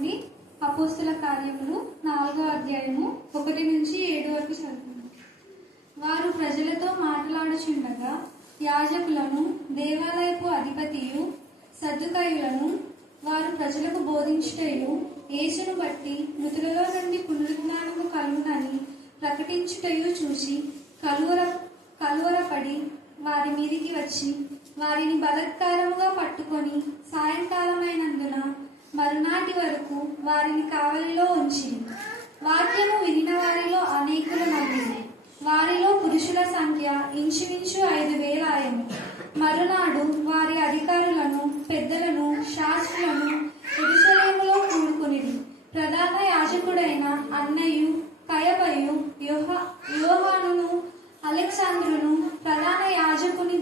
నుండి అపోస్తుల కార్యములు 4వ అధ్యాయము 1 నుంచి 7 వరకు చదువుతుంది. వారు ప్రజలతో మాట్లాడుచుండగా యాజకులను, దేవాలయపు అధిపతియు, సద్దుకాయులను వారు ప్రజలకు బోధించుటయు, యేసును బట్టి మృతులలో నుండి పునరుద్ధానము కలుగునని ప్రకటించుటయు చూసి కలువరపడి వారి మీదికి వచ్చి వారిని బలత్కారముగా పట్టుకొని సాయంకాలమైనందున మరునాటి వరకు వారిని కావలిలో ఉంచిరి. వాక్యము వినిన వారిలో అనేకులు నమ్మిరి. వారిలో పురుషుల సంఖ్య ఇంచుమించు 5,000 ఆయను. మరునాడు వారి అధికారులను, పెద్దలను, శాస్త్రులను యెరూషలేములో కూడుకునిరి. ప్రధాన యాజకుడైన అన్నయు, కయపయు, యోహానును, అలెగ్జాంద్రును, ప్రధాన యాజకుని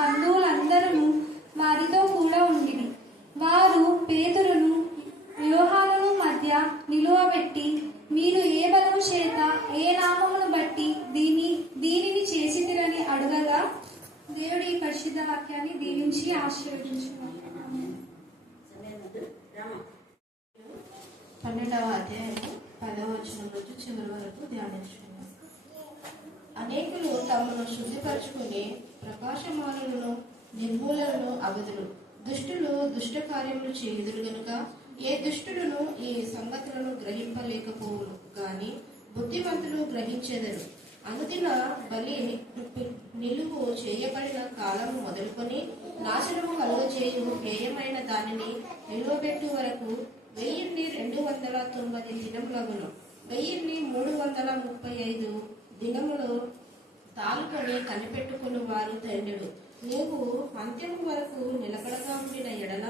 బంధువులందరూ వారితో కూడా ఉండిరి. వారు పేతురును, యోహానును మధ్య నిలువబెట్టి, మీరు ఏ బలము చేత, ఏ నామమును బట్టి దీనిని చేసితిరని అడుగగా, దేవుడి ఈ పరిశుద్ధ వాక్యాన్ని దీవించి ఆశీర్వదించును. 12వ అధ్యాయము 10వ వచనం నుంచి చివరి వరకు ధ్యానించుకున్నాం. అనేకులు తమను శుద్ధిపరచుకుని ప్రకాశమానులను, నిర్మూలను అబద్ధులు, దుష్టులు దుష్ట కార్యములు చేయుదురు గనుక ఏ దుష్టులను ఈ సంగతులను గ్రహింపలేకపోవును గాని బుద్ధిమంతులు గ్రహించెదరు. అనుదిన బలి నిలువు చేయబడిన కాలము మొదలుకొని నాశనము కలుగజేయు హేయమైన దానిని నిలువబెట్టు వరకు 1290 దినములగును. 1335 దినములు తాలుకొని కనిపెట్టుకుని వారు తండ్రుడు. నీవు అంత్యము వరకు నిలకడగా ఉండిన ఎడల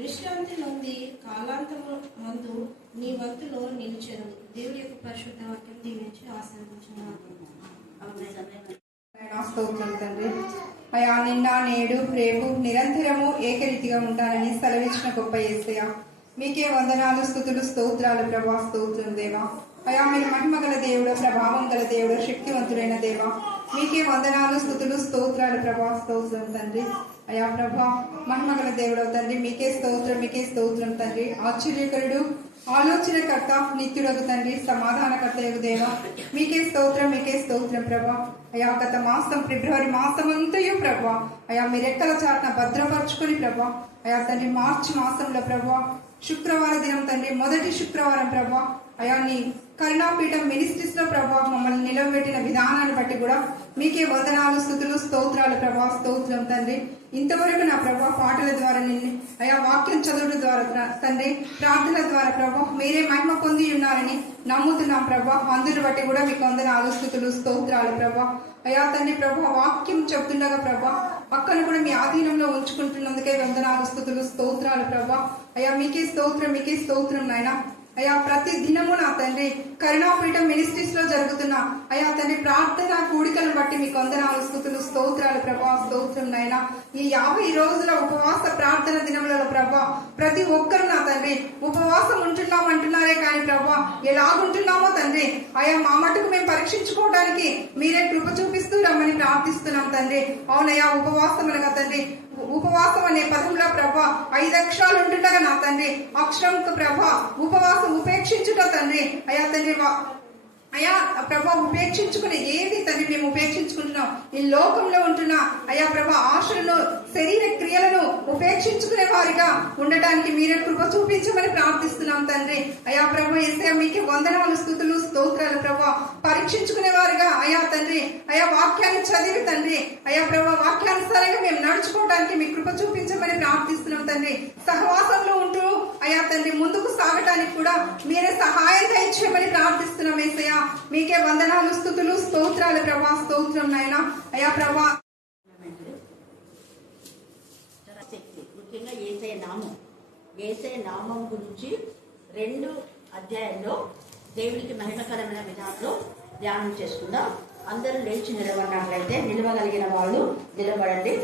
విశ్రాంతి నొంది కాలాంతము మందు నీ వంతులో నిలిచెను. దేవుడి యొక్క పరిశుద్ధ వాక్యం దీవించి ఆశీర్వదించున్నాను. స్తోత్రం తండ్రి. అయా, నిన్న నేడు రేపు నిరంతరము ఏకరీతిగా ఉంటానని సెలవిచ్చిన గొప్ప యేసయ్య, మీకే వందనాలు, స్తుతులు, స్తోత్రాలు ప్రభా. స్తోత్రం దేవా. అయా, మీరు మహిమ గల దేవుడు, ప్రభావం గల దేవుడు, శక్తివంతుడైన దేవా, మీకే వందనాలు, స్తుతులు, స్తోత్రాలు ప్రభా. స్తోత్రం తండ్రి. అయా ప్రభా, మహిమ గల దేవుడు తండ్రి, మీకే స్తోత్రం, మీకే స్తోత్రం తండ్రి. ఆశ్చర్యకరుడు, ఆలోచనకర్త, నిత్యుడగు తండ్రి, సమాధానకర్త యొక్క దేవా, మీకే స్తోత్రం, మీకే స్తోత్రం ప్రభా. అయా, గత మాసం ఫిబ్రవరి మాసం అంతయు ప్రభా, అయా మీ రెక్కల చాటున భద్రపరుచుకుని ప్రభా. అయా తండ్రి, మార్చి మాసంలో ప్రభా శుక్రవార దినం తండ్రి, మొదటి శుక్రవారం ప్రభా, అయా నీ కరుణాపీఠం మినిస్ట్రీస్ లో ప్రభా మమ్మల్ని నిలవబెట్టిన విధానాన్ని బట్టి కూడా మీకే వందనాలు, స్తుతులు, స్తోత్రాలు ప్రభా. స్తోత్రం తండ్రి. ఇంతవరకు నా ప్రభా పాటల ద్వారా నిన్ను, అయా వాక్యం చదువుల ద్వారా తండ్రి, ప్రార్థనల ద్వారా ప్రభా మీరే మహిమ పొంది ఉన్నారని నమ్ముతున్నాం ప్రభా. అందుని బట్టి కూడా మీకు వందనాలు, స్తుతులు, స్తోత్రాలు ప్రభా. అయా తండ్రి ప్రభా, వాక్యం చెప్తుండగా ప్రభా అక్కను కూడా మీ ఆధీనంలో ఉంచుకుంటున్నందుకే వందనాలు, స్తుతులు, స్తోత్రాలు ప్రభా. అయా మీకే స్తోత్రం, మీకే స్తోత్రం నాయన. అయా ప్రతి దినము నా తండ్రి కరుణాపీఠం మినిస్ట్రీస్ లో జరుగుతున్న అయా తండ్రి ప్రార్థన కూడికలను బట్టి మీకు వందనాలు, స్తుతులు, స్తోత్రాలు ప్రభా. స్తోత్రం నాయన. ఈ 50 రోజుల ఉపవాస ప్రార్థన దినములలో ప్రభా ప్రతి ఒక్కరు నా తండ్రి ఉపవాసం ఉంటున్నాం అంటున్నారే కానీ ప్రభా ఎలాగుంటున్నామో తండ్రి అయా మా మటుకు మేము పరీక్షించుకోవడానికి మీరే కృప చూపిస్తూ రమ్మని ప్రార్థిస్తున్నాం తండ్రి. అవునయ్యా, ఉపవాసం అనగా తండ్రి, ఉపవాసం అనే పదంలో ప్రభా 5 అక్షరాలు ఉంటుండగా నా తండ్రి అక్షరంకు ప్రభా ఉపవాసం ఉపేక్షించుట తండ్రి. అయా తండ్రి అయా ప్రభా ఉపేక్షించుకుని ఏది తండ్రి మేము ఉపేక్షించుకుంటున్నాం? ఈ లోకంలో ఉంటున్న అయా ప్రభా ఆశలను, శరీర క్రియలను ఉపేక్షించుకునే వారిగా ఉండటానికి మీరే కృప చూపించమని ప్రార్థిస్తున్నాం తండ్రి. అయా ప్రభా యేసయ్య మీకే వందనాలు, స్తుతులు, స్తోత్రాలు ప్రభా. పరీక్షించుకునే వారిగా అయా తండ్రి అయా వాక్యాన్ని చదివి తండ్రి అయా ప్రభా వాక్యానుసారంగా మేము నడుచుకోవడానికి మీ కృప చూపించమని ప్రార్థిస్తున్నాం తండ్రి. సహవాసంలో ఉంటూ అయా తండ్రి ముందుకు సాగటానికి కూడా మీరే సహాయం దయచేయమని ప్రార్థిస్తున్నాం యేసయ్య. మీకే వందనాలు, స్తుతులు, స్తోత్రాలు ప్రభా. స్తోత్రం నాయన. అయా ప్రభా ముఖ్యంగా యేసయ్య నామం గురించి 2 అధ్యాయంలో దేవుడికి మహిమకరమైన విధానంలో ధ్యానం చేసుకుందాం. అందరూ లేచి నిలబడినట్లయితే నిలవగలిగిన వాళ్ళు నిలబడండి,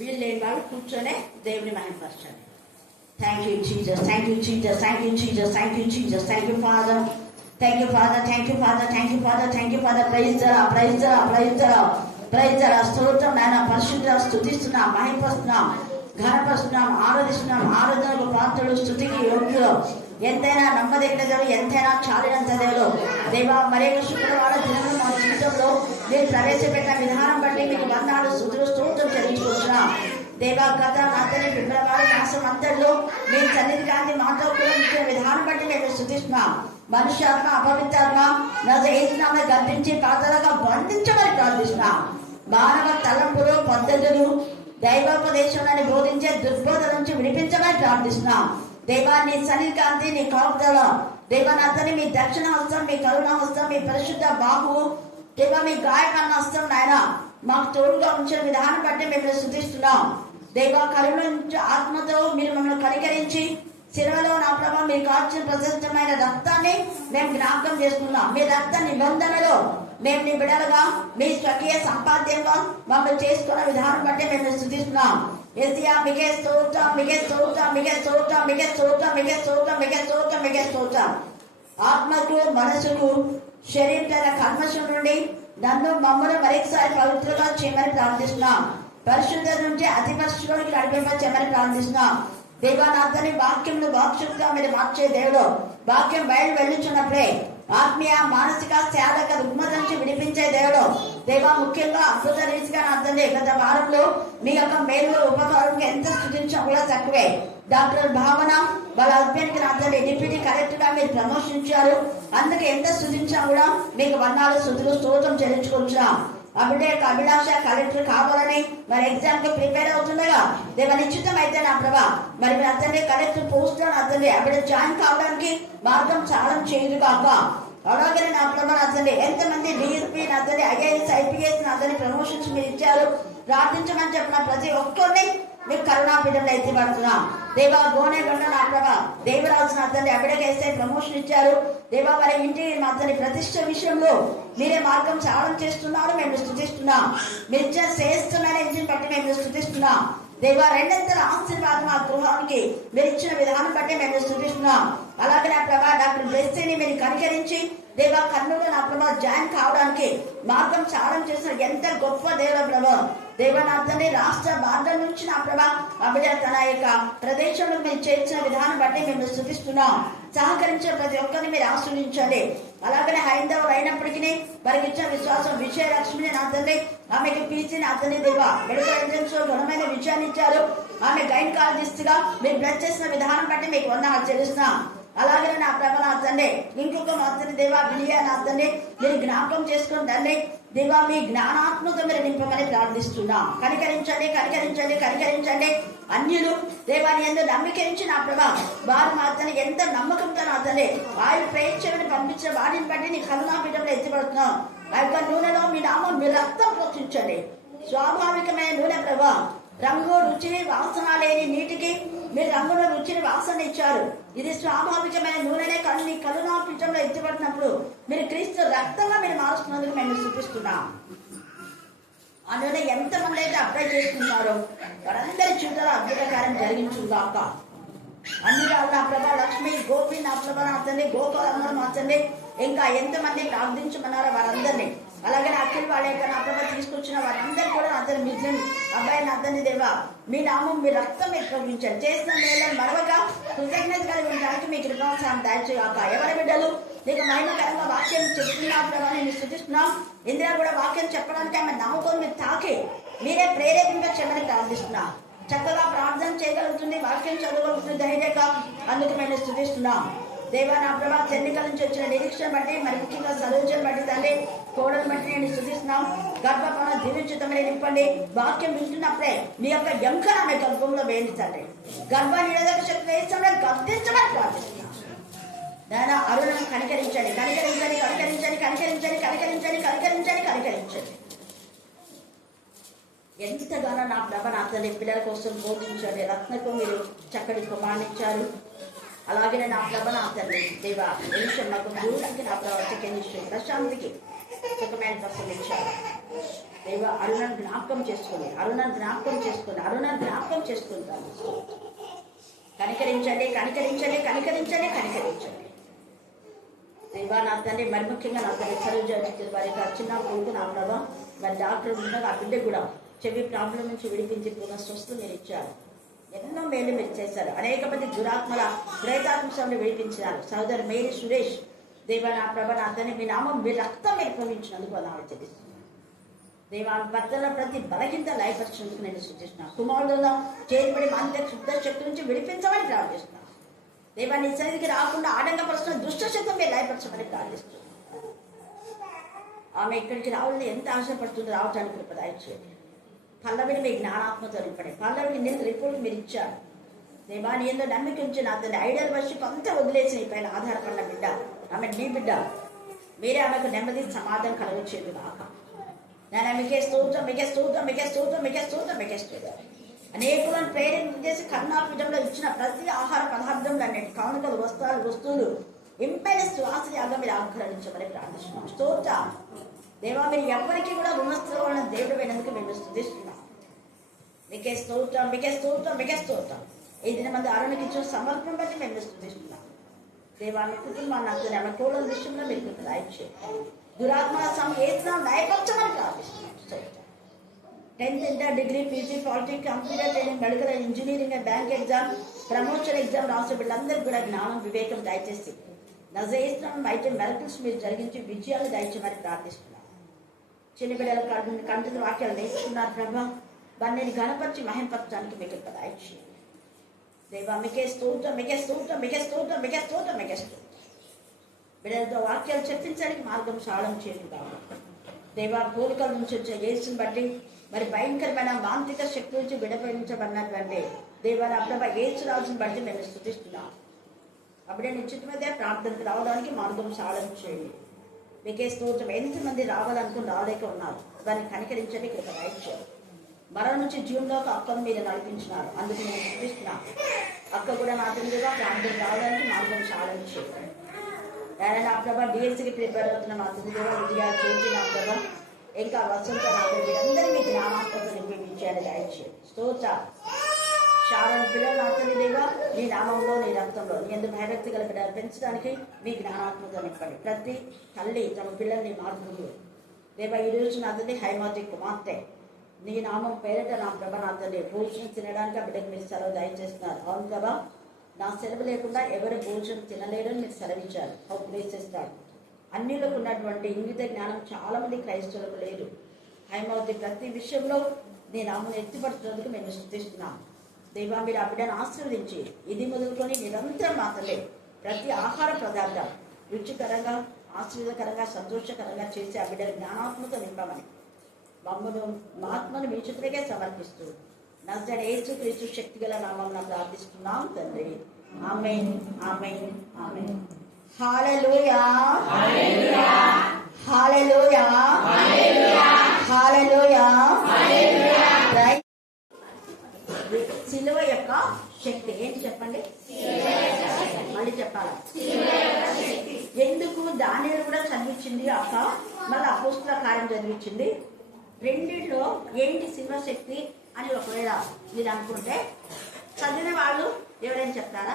వీళ్ళు లేని వాళ్ళు కూర్చొనే దేవుని మహిమపరచండి. Thank you Jesus, thank you Jesus, thank you Jesus, thank you Jesus, thank you father, thank you father, thank you father, thank you father, thank you father. Praise the lord, praise the lord, praise the lord, praise the lord. స్తోత్రం నాయన, పరిశుద్ధ స్తుతిస్తున్నాం, మహిమపరుస్తున్నాం. ఘనపరుస్తున్నాం, ఆరాధిస్తున్నాం. ఆరాధనకు పాత్రలు, స్తుతికి యోగ్యులు, ఎంతైనా నమ్మదగిన దేవుడు, ఎంతైనా చాలినంత దేవుడు. దేవా, మరొక శుక్రవార దినము మా జీవితంలో మీరు ప్రవేశపెట్టిన విధానం బట్టి మీకు వందనాలు, స్తుతులు, స్తోత్రం చెల్లించుకుంటున్నాం. దేవా, గత నాతని ఫిబ్రవరి మాసం అంతట్లో మీ సన్నిధి కాంతి మాతో కూడా ఇచ్చిన విధానం బట్టి మేము స్తుతిస్తున్నాం. మనుష్యాత్మ, అపవిత్రాత్మ ఏసునామమున గర్భించి పాతాళంగా బంధించమని ప్రార్థిస్తున్నాం. మానవ తలంపులు, పద్ధతులు, దైవోపదేశంలోని బోధించే దుర్బోధన నుంచి విడిపించమని ప్రార్థిస్తున్నాం. దేవా, నీ సన్నిధి కాంతి, నీ కాపుదల, దేవా నాతని మీ దక్షిణ హస్తం, మీ కరుణ హస్తం, మీ పరిశుద్ధ బాహువు, దేవా మీ గాయకన్న హస్తం నాయన మాకు తోడుగా ఉంచిన విధానం బట్టి మేము స్తుతిస్తున్నాం. దేవా, కరుణ ఆత్మతో మీరు మమ్మల్ని కనికరించి శిలువలో నా ప్రభావ మీరు కాల్చిన ప్రశస్తమైన రక్తాన్ని మేము జ్ఞాపకం చేసుకున్నాం. మీ రక్త నిబంధనలో మేము నీ బిడ్డలుగా మీ స్వకీయ సంపాద్యంగా మమ్మల్ని చేసుకున్న విధానం బట్టి మేము స్తుతిస్తున్నాం. యేసయ్యా, మీకే స్తోత్రం, మీకే స్తోత్రం, మీకే స్తోత్రం, మీకే స్తోత్రం, మీకే స్తోత్రం, మీకే స్తోత్రం, మీకే స్తోత్రం. ఆత్మకు, మనసుకు, శరీర కల్మషం నుండి నన్ను మమ్మల్ని మరొకసారి పవిత్రంగా చేయమని ప్రార్థిస్తున్నాం. పరిశుద్ధ నుంచి అతి పరిశుద్ధుడికి నడిపించమని ప్రార్థిస్తున్నాం. దేవానాథని వాక్యంను వాక్శుద్ధిగా మీరు మార్చే దేవుడు. వాక్యం బయలు వెళ్ళుచున్నప్పుడే ఆత్మీయ, మానసిక, శారీరక రుగ్మత నుంచి విడిపించే దేవుడు. దేవా, ముఖ్యంగా అద్భుత రీతిగా నాథండి గత వారంలో మీ యొక్క మేలు ఉపకారం ఎంత స్థుతించడం కూడా తక్కువే. డాక్టర్ భావన వాళ్ళ హస్బెండ్ కి నాథండి డిప్యూటీ కలెక్టర్ గా మీరు ప్రమోషించారు. అందుకే ఎంత స్థుతించినా కూడా మీకు వందనాలు, స్తుతులు, స్తోత్రం చెల్లించుకుంటున్నాం. అభిలాష కలెక్టర్ కావాలని మరి ఎగ్జామ్ కి ప్రిపేర్ అవుతుండగా దేవ నిశ్చితం అయితే నా ప్రభా మరి అతన్ని కలెక్టర్ పోస్ట్ లో అతన్ని అభిడ జాయిన్ కావడానికి మార్గం చాలా చేయదు కాక. అలాగే నా ప్రభా అతన్ని ఎంతమంది డిఎస్పీ అతన్ని ఐఏఎస్, ఐపీఎస్ అతన్ని ప్రమోషన్స్ మీరు ఇచ్చారు. ప్రార్థించమని చెప్పిన ప్రతి ఒక్కరిని మీకు కరుణాపీఠంలో ఎత్తిపడుతున్నాం. దేవా, గోనెగొండ నా ప్రభా దేవరాజు అతన్ని అభిడకేస్తే ప్రమోషన్ ఇచ్చారు. దేవా, వారి ఇంటి అతని ప్రతిష్ట విషయంలో మీరే మార్గం సాధన చేస్తున్నారు. మేము స్తుతిస్తున్నాం. మీరు ఇచ్చిన శ్రేష్టమైన ఇంజిన్ బట్టి మేము స్తుతిస్తున్నాం. దేవా, రెండంతల ఆశీర్వాదం ఆ గృహానికి మీరు ఇచ్చిన విధానం బట్టి మేము స్తుతిస్తున్నాం. అలాగే నా ప్రభా డాక్టర్ బ్లెస్సీని మీరు కనికరించి దేవా కర్నూలు నా ప్రభా జాయిన్ కావడానికి మార్గం సాధన చేసిన ఎంత గొప్ప దేవుల ప్రభా. దేవనాథని రాష్ట్ర బార్డర్ నుంచి నా ప్రభా అభిడ తన యొక్క ప్రదేశంలో మీరు చేర్చిన విధానం బట్టి మేము స్తుతిస్తున్నాం. సహకరించే ప్రతి ఒక్కరిని మీరు ఆశ్రయించండి. అలాగనే హైందవులు అయినప్పటికీ వారికి ఇచ్చిన విశ్వాసం, విజయలక్ష్మిని నా తండ్రి ఆమెకి పీచి నా తండ్రి దేవా మెడికల్ ఎగ్జామ్స్ లో ఘనమైన విజయాన్ని ఇచ్చారు. ఆమె గైనకాలజిస్ట్ గా మీరు బ్లడ్ చేసిన విధానం బట్టి మీకు వందనాలు చెల్లిస్తున్నాం. అలాగే నా ప్రభా నా తండ్రి ఇంకొక మా తండ్రి దేవా విలియా నా తండ్రి మీరు జ్ఞాపకం చేసుకుని తండ్రి దేవా మీ జ్ఞానాత్మక మీరు నింపమని ప్రార్థిస్తున్నాం. కనికరించండి, కనికరించండి, కనికరించండి. అన్యులు దేవాన్ని ఎందు నమ్మకించి నా ప్రభా వారు మా తండ్రి ఎంత నమ్మకంతో నా తండ్రి వారి ప్రేక్షకుని పంపించిన వారిని బట్టి నీ కరుణాపీఠంలో ఎత్తిపడుతున్నాం. ఆ యొక్క నూనెలో మీ నామం మీ రక్తం పోషించండి. స్వాభావికమైన నూనె ప్రభా రంగు, రుచి, వాసన లేని నీటికి మీరు రంగుల, రుచిని, వాసన ఇచ్చారు. ఇది స్వాభావికమైన నూనెనే కానీ నీ కరుణాపీఠంలో ఎత్తిపడినప్పుడు మీరు క్రీస్తు రక్తంగా మీరు మారుస్తున్నందుకు మేము చూపిస్తున్నాం. ఆ నూనె ఎంతమంది అయితే అప్లై చేసుకున్నారో వారందరి చూడాలి అద్భుత కార్యం జరిగించుగాక. అన్ని నా ప్రభా లక్ష్మి, గోపి నా ప్రభా నా తండ్రి, గోపాలందరూ మా తండ్రి ఇంకా ఎంతమంది ప్రార్థించమన్నారో వారందరినీ, అలాగే అఖిల్ వాళ్ళ యొక్క నా ప్రభా తీసుకొచ్చిన వారందరూ కూడా అతని మిజం అబ్బాయి నా తండ్రి దేవా మీ నామం మీ రక్తం మీరు ప్రవహించారు. చేసిన మేళం మరొక కృతజ్ఞత కలిగి ఉండడానికి మీ కృపాసాన్ని దాల్చేగాక. ఎవరి బిడ్డలు నీకు మహిమకరంగా వాక్యం చెప్తున్నా ప్రభా నేను స్తుతిస్తున్నాం. ఇందిరా కూడా వాక్యం చెప్పడానికి ఆమె నమ్మకం మీరు తాకి మీరే ప్రేరేపించమని ప్రార్థిస్తున్నాం. చక్కగా ప్రార్థన చేయగలుగుతుంది, వాక్యం చదవగలుగుతుంది ధైర్యంగా. అందుకు మేము స్తుతిస్తున్నాం. దేవా నా ప్రభా ఎన్నికల నుంచి వచ్చిన నిరీక్షణ బట్టి మరి ముఖ్యంగా సరోజను బట్టి తండ్రి కోడలు బట్టి నేను స్తుతిస్తున్నాం. గర్భఫలం దీవించుతామని నింపండి. వాక్యం వింటున్నప్పుడే మీ యొక్క ఎంకన ఆమె గర్భంలో వేయండి తండ్రి. గర్భ నిరోధక శక్తి వేస్తామని గర్తించమని ప్రార్థిస్తున్నాం. నాయన అరుణను కనికరించండి, కనికరించండి, కనికరించండి, కనికరించండి, కనికరించండి, కనికరించండి, కనికరించండి. ఎంతగానో నా ప్రభ నా తల్లి పిల్లల కోసం బోధించండి. రత్నకు మీరు చక్కటి కుమార్నిచ్చారు. అలాగే నా ప్రభ నా తల్లి దేవా ఎన్నిషమ్మకు దూరానికి నా ప్రవర్తకి ప్రశాంతికి సుఖమైన ప్రసరించారు. దేవా అరుణను జ్ఞాపకం చేసుకోండి, అరుణను జ్ఞాపకం చేసుకోండి, అరుణను జ్ఞాపకం చేసుకుంటాను. కనికరించండి, కనికరించండి, కనికరించండి, కనికరించండి. దేవా నా తండ్రి మరి ముఖ్యంగా నా తల్లి సరోజ వారి చిన్న కొడుకు నా ప్రభ మరి డాక్టర్ ఉండగా ఆ బిడ్డ కూడా చెవి ప్రాబ్లం నుంచి విడిపించి పూర్ణ స్వస్థ మీరు ఇచ్చారు. ఎన్నో మేలు మీరు చేశారు. అనేక మంది దురాత్మల ప్రేతాత్మశాలను విడిపించినారు. సోదరు మేరీ సురేష్ దేవా నా ప్రభ నా తండ్రి మీ నామం మీ రక్తం మీరు ప్రవహించినందుకు వందనాలు చెల్లిస్తున్నాను. దేవా భర్తల ప్రతి బలహీనత లయపరిచినందుకు నేను సూచిస్తున్నాను. కుమారుడులో చేరిపడి మాంత్రిక శుద్ధ శక్తి నుంచి విడిపించమని ప్రార్థిస్తున్నాను. దేవా నీ సన్నిధికి రాకుండా ఆటంకపరుస్తున్న దుష్ట శక్తి మీరు లయపరచమని ప్రార్థిస్తున్నాను. ఆమె ఇక్కడికి రావాలని ఎంత ఆశపడుతుందో రావడానికి కృప దయచేయండి. పల్లవిని మీ జ్ఞానాత్మతో నింపండి. పల్లవిని నేను రిపోర్ట్ మీరు ఇచ్చారు. దేవా నీ ఏందో నమ్మిక ఉంచి నా తండ్రి ఐడల్ వర్షిప్ అంతా వదిలేసి నీ పైన ఆధారపడిన బిడ్డ ఆమె నీ బిడ్డ. మీరే ఆమెకు నెమ్మది సమాధానం కలగచ్చేది కాక. నేను మీకే స్తోత్రం, మీకే స్తోత్రం, మీకే స్తోత్రం, మీకే స్తోత్రం, మీకే స్తోత్రం. అనేకులను ప్రేరణ చేసి కరుణాపీఠంలో ఇచ్చిన ప్రతి ఆహార పదార్థంలో అన్నిటి కానుకలు వస్తువులు ఇంపైన శ్వాసయాగా మీరు ఆకరించమని ప్రార్థిస్తున్నాం. స్తోత్రం దేవా మీరు ఎవరికి కూడా రుణస్థులు ఉన్న దేవుడు అయినందుకు మేము స్తుతిస్తున్నాం. మీకే స్తోత్రం, మీకే స్తోత్రం, మీకే స్తోత్రం. ఈ దిన మంది ఆరోగ్యకి ఇచ్చిన సమర్పణ బట్టి మేము స్తుతిస్తున్నాం. దేవాన్ని కుటుంబాన్ని నాకు ఆమె కోడల విషయంలో మీరు దయచేయండి. దురాత్మల సమయం దయపరచమని ప్రార్థిస్తున్నాం. స్తోత్రం. 10th inter degree PG polytechnic computer training medical engineering bank exam promotion exam రాసే వీళ్ళందరికీ కూడా జ్ఞానం వివేకం దయచేసి నజరేస్తున్నాం. అయితే మెరకల్స్ మీరు జరిగించి విజయాలు దయచేయమని ప్రార్థిస్తున్నాం. చిన్న బిడ్డల కంటి వాక్యాలు నేర్చుకున్నారు ప్రభా. వారిని గణపరిచి మహింపరచడానికి మీకు దయచేయండి. దేవా మీకే స్తోత్రం, మీకే స్తోత్రం, మీకే స్తోత్రం, మీకే స్తోత్రం, మీకే స్తోత్రం. బిడ్డలతో వాక్యాలు చెప్పించడానికి మార్గం సాధన చేయండి కాబట్టి దేవా కోరికల నుంచి వచ్చే యేసుని బట్టి మరి భయంకరమైన మాంత్రిక శక్తి నుంచి విడపడించబడినటువంటి దేవా ప్రభా యేసు రాజుని బట్టి మేము స్తుతిస్తున్నాం. అప్పుడే నిశ్చితమైతే ప్రార్థనకు రావడానికి మార్గం సాధన చేయండి. మీకే స్తోత్రం. ఎంతమంది రావాలనుకుని రాలేక ఉన్నారు దాన్ని కనికరించండి. ఇక్కడ దయచేయండి. మరణం నుంచి జీవంలోకి అక్కను మీరు నడిపించినారు. అందుకు నేను స్తుతిస్తున్నాను. అక్క కూడా నా తండ్రిగా ప్రార్థన రావడానికి మార్గం సాధన చేయండి. నా ప్రభా డిఎస్సికి ప్రిపేర్ అవుతున్న మా తండ్రిగా విద్యా చేసి నా ప్రభా ఇంకా వసంత అందరినీ మీకు నామాత్మతో నింపించాలని దయచేయండి. స్తోత్రం. శారణ పిల్లలు నా తండ్రిగా నీ నామంలో నీ రక్తంలో నీ ఎందుకు భయభక్తి గల బిడ్డలు పెంచడానికి మీ జ్ఞానాత్మతో నింపండి. ప్రతి తల్లి తమ పిల్లల్ని మార్పులు దేవా ఈ రోజు నా తండ్రి హైమాతి కుమార్తె నీ నామం పేరిట నా ప్రభ నా తండ్రి భోజనం తినడానికి ఆ బిడ్డకు మీరు సెలవు దయచేస్తున్నారు. అవును ప్రభా నా సెలవు లేకుండా ఎవరు భోజనం తినలేరని మీరు సెలవిచ్చారు. ఉపదేశిస్తాడు. అన్నిలకు ఉన్నటువంటి ఇంగిత జ్ఞానం చాలా మంది క్రైస్తవులకు లేదు. హైమావతి ప్రతి విషయంలో నీ నామం ఎత్తిపడుతున్నందుకు మేము స్తుతిస్తున్నాం. దేవా మీరు ఆ బిడ్డను ఆశీర్వదించి ఇది మొదలుకొని నిరంతరం మాత్రమే ప్రతి ఆహార పదార్థం రుచికరంగా ఆశీర్వదకరంగా సంతోషకరంగా చేసి ఆ బిడ్డను జ్ఞానాత్మతో నింపమని మమ్మను ఆత్మను మీ చేతులకే సమర్పిస్తూ నజరేయుడైన యేసుక్రీస్తు శక్తిగల నామమున ప్రార్థిస్తున్నాం తండ్రి. ఆమేన్, ఆమేన్, ఆమేన్. హల్లెలూయా, హల్లెలూయా, హల్లెలూయా, హల్లెలూయా, హల్లెలూయా. సిలువ యొక్క శక్తి ఏంటి చెప్పండి? మళ్ళీ చెప్పాలా? ఎందుకు దానిలో కూడా చదివించింది అక్క, మళ్ళీ అపోస్తుల కార్యం చదివించింది. రెండిట్లో ఏంటి సిల్వ శక్తి అని ఒకవేళ మీరు అనుకుంటే చదివిన వాళ్ళు ఎవరైనా చెప్తారా?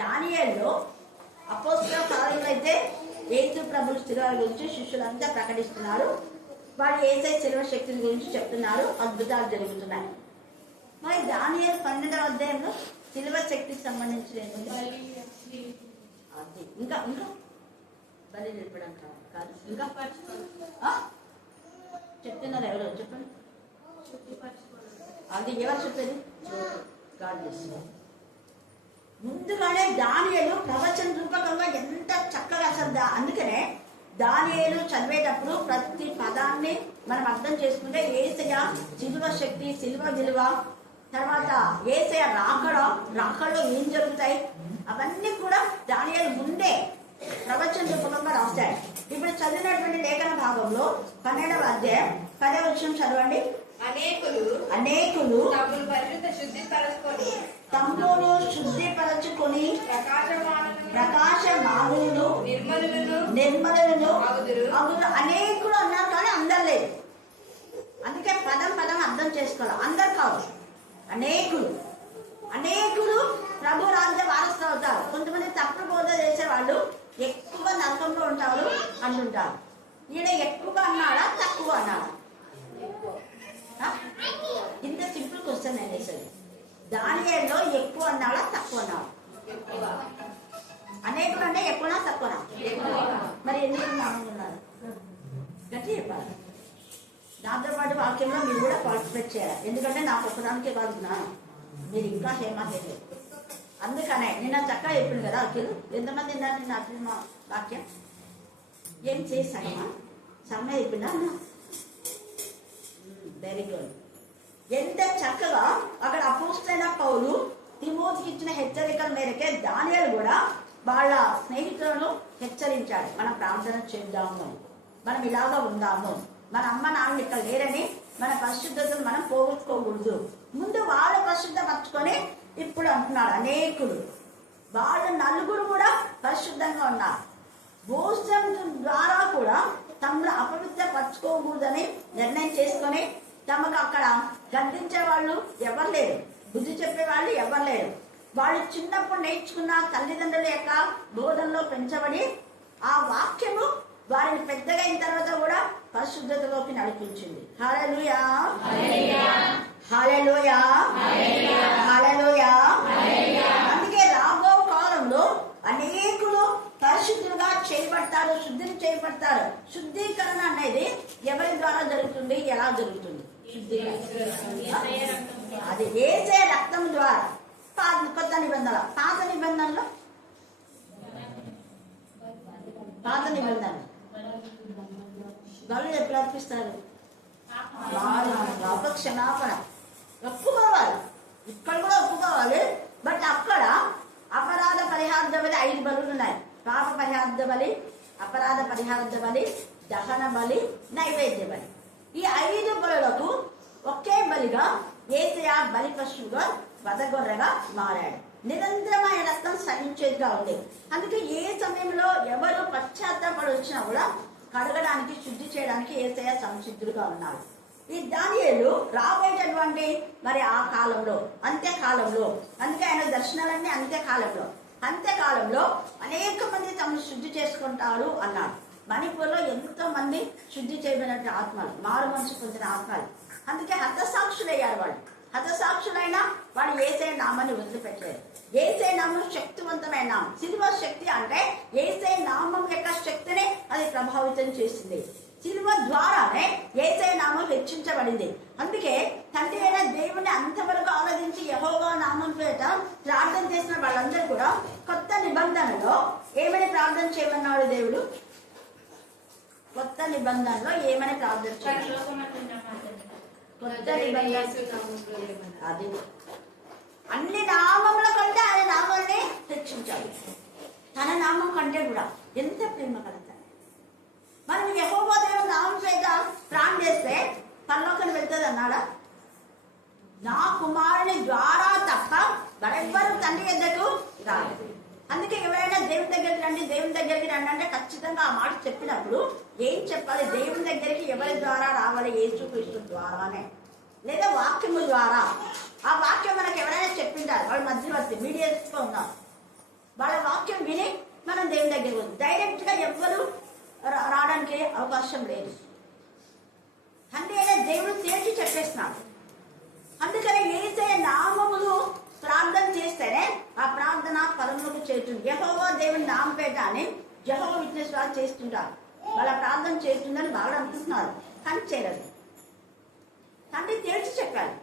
దానియేలులో అపోస్తుల కార్యంలో అయితే యేసు ప్రభువు సిలువ గురించి శిష్యులంతా ప్రకటిస్తున్నారు. వాళ్ళు యేసయ్య సిలువ శక్తి గురించి చెప్తున్నారు. అద్భుతాలు జరుగుతున్నాయి. మరి దానియేలు 12వ అధ్యాయంలో సిలువ శక్తికి సంబంధించిన ఇంకా ఇంకా బలి నిలపడం కాదు ఇంకా చెప్తున్నారు. ఎవరో చెప్పండి. అది ఎవరు చెప్పేది? ముందుగానే దానియేలు ప్రవచన రూపకంగా ఎంత చక్కగా అసలు అందుకనే దానియేలు చదివేటప్పుడు ప్రతి పదాన్ని మనం అర్థం చేసుకుంటే యేసయ్య సిలువ శక్తి, సిలువ విలువ, తర్వాత యేసయ్య రాకడలో ఏం జరుగుతాయి అవన్నీ కూడా దానియేలు ముందే ప్రవచన రూపకంగా రాశాడు. ఇప్పుడు చదివినటువంటి లేఖన భాగంలో 12వ అధ్యాయం 10వ వచనం చదవండి. అనేకులు తమ్మును శుద్ధిపరచుకొని ప్రకాశమానులను నిర్మలులను అగురు. అనేకులు అన్నారు కానీ అందరు లేదు. అందుకే పదం అర్థం చేసుకోవాలి. అందరు కాదు, అనేకులు ప్రభు రాజ్య వారసులు అవుతారు. కొంతమంది తప్పుడు బోధ చేసేవాళ్ళు ఎక్కువ నరకంలో ఉంటారు అంటుంటారు. ఈయన ఎక్కువగా అన్నాడా తక్కువ అన్నాడా? ఇంత సింపుల్ క్వశ్చన్ నేను వేసేది. దానియేలులో ఎక్కువ అన్నాడా తక్కువ అన్నాడు? అనేకులు అంటే ఎక్కువనా తక్కువనా? మరి ఎన్ని ఉన్నారు గట్టి చెప్పాలి. దాంతో పాటు వాక్యంలో మీరు కూడా పార్టిసిపేట్ చేయాలి. ఎందుకంటే నాకు ఒకదానికే కాదు జ్ఞానం, మీరు ఇంకా హేమాహేమే. అందుకనే నిన్న చక్కగా చెప్పింది కదా అఖిలు. ఎంతమంది విన్నారు నిన్న అఖిల్ మా వాక్యం? ఏం చేశానమ్మా? సమ్మె చెప్పిందా? Very good. ఎంత చక్కగా అక్కడ అపోస్తలైన పౌలు తిమోతికి ఇచ్చిన హెచ్చరికల మేరకే దానియేలు కూడా వాళ్ళ స్నేహితులను హెచ్చరించాడు. మనం ప్రార్థన చేద్దాము, మనం ఇలాగా ఉందాము, మన అమ్మ నాన్న ఇక్కడ లేరని మన పరిశుద్ధతను మనం పోగొట్టుకోకూడదు. ముందు వాళ్ళ పరిశుద్ధ పరచుకొని ఇప్పుడు అంటున్నాడు అనేకులు. వాళ్ళు నలుగురు కూడా పరిశుద్ధంగా ఉన్నారు. భోజనం ద్వారా కూడా తమను అపవిత్ర పరచుకోకూడదని నిర్ణయం చేసుకొని తమకు అక్కడ గద్దించే వాళ్ళు ఎవరు లేరు, బుద్ధి చెప్పే వాళ్ళు ఎవరు లేరు. వాళ్ళు చిన్నప్పుడు నేర్చుకున్న తల్లిదండ్రుల యొక్క బోధనలో పెంచబడి ఆ వాక్యము వారిని పెద్దగా అయిన తర్వాత కూడా పరిశుద్ధతలోకి నడిపించింది. హల్లెలూయా, హల్లెలూయా, హల్లెలూయా. అందుకే రాబో కాలంలో అనేకులు పరిశుద్ధులుగా చేయబడతారు, శుద్ధిని చేయబడతారు. శుద్ధీకరణ అనేది ఎవరి ద్వారా జరుగుతుంది, ఎలా జరుగుతుంది? అది యేసయ్య రక్తం ద్వారా. కొత్త నిబంధన, పాత నిబంధనలో వాళ్ళు ఎప్పుడు అర్పిస్తారు? క్షమాపణ ఒప్పుకోవాలి. ఇక్కడ కూడా ఒప్పుకోవాలి. బట్ అక్కడ అపరాధ పరిహార్థ బలి 5 బలులు ఉన్నాయి. పాప పరిహార్థ బలి, అపరాధ పరిహార్థ బలి, దహన బలి, నైవేద్య బలి. ఈ 5 బలులకు ఒకే బలిగా యేసయ్య బలి పశువుగా వధగొర్రెగా మారాడు. నిరంతరమైన రక్తం సహించేదిగా ఉంది. అందుకే ఏ సమయంలో ఎవరు పశ్చాత్తాపడి వచ్చినా కూడా కడగడానికి, శుద్ధి చేయడానికి యేసయ్య సంసిద్ధుడుగా ఉన్నాడు. ఈ దానియేలు రాబోయేటటువంటి మరి ఆ కాలంలో, అంత్యకాలంలో, అందుకే ఆయన దర్శనాలన్నీ అంత్యకాలంలో అనేక మంది తమను శుద్ధి చేసుకుంటారు అన్నాడు. మణిపూర్లో ఎంతో మంది శుద్ధి చేయబడిన ఆత్మలు, మారు మనసు పొందిన ఆత్మలు. అందుకే హతసాక్షులయ్యారు వాళ్ళు. హతసాక్షులైన వాడు యేసయ్య నామాన్ని వదిలిపెట్టలేదు. యేసయ్య నామం శక్తివంతమైన నామం. సిలువ శక్తి అంటే యేసయ్య నామం యొక్క శక్తిని అది ప్రభావితం చేసింది. సిలువ ద్వారానే యేసయ్య నామం హెచ్చించబడింది. అందుకే తండ్రి అయిన దేవుని అంతవరకు ఆరాధించి యెహోవా నామం పేట ప్రార్థన చేసిన వాళ్ళందరూ కూడా కొత్త నిబంధనలో ఏమని ప్రార్థన చేయమన్నాడు దేవుడు? కొత్త నిబంధనలో ఏమని ప్రార్థన చేయాలి? కొత్త నిబంధన అది అన్ని నామముల కంటే ఆయన నామాన్ని హెచ్చించాలి. తన నామం కంటే కూడా ఎంత ప్రేమ కలుగుతాయి. మనం యెహోవా దేవుని నామం చేత ప్రార్థన చేస్తే పరలోకానికి వెళ్తుంది అన్నాడా? నా కుమారుని ద్వారా తప్ప మరెవ్వరూ తండ్రి యొద్దకు రాలేదు. అందుకే ఎవరైనా దేవుని దగ్గరికి రండి అంటే ఖచ్చితంగా ఆ మాట చెప్పినప్పుడు ఏం చెప్పాలి? దేవుని దగ్గరికి ఎవరి ద్వారా రావాలి? యేసుక్రీస్తు ద్వారానే, లేదా వాక్యము ద్వారా. ఆ వాక్యం మనకు ఎవరైనా చెప్పిండారు, వాళ్ళు మధ్యవర్తి మీడియేట్స్గా ఉన్నారు. వాళ్ళ వాక్యం విని మనం దేవుని దగ్గరికి వద్దు. డైరెక్ట్ గా ఎవ్వరు రావడానికి అవకాశం లేదు. తండ్రి అయిన దేవుడు తేల్చి చెప్పేస్తున్నాడు. అందుకని యేసయ్య నామములు ప్రార్థన చేస్తేనే ఆ ప్రార్థన పరములకు చేరుతుంది. యెహోవా దేవుని నామపేట అని యెహోవా విట్నెస్ వాళ్ళు చేస్తుంటారు. వాళ్ళ ప్రార్థన చేస్తుందని వాళ్ళు అనుకుంటున్నారు, కానీ చేయలేదు. తండ్రి తేల్చి చెప్పాలి.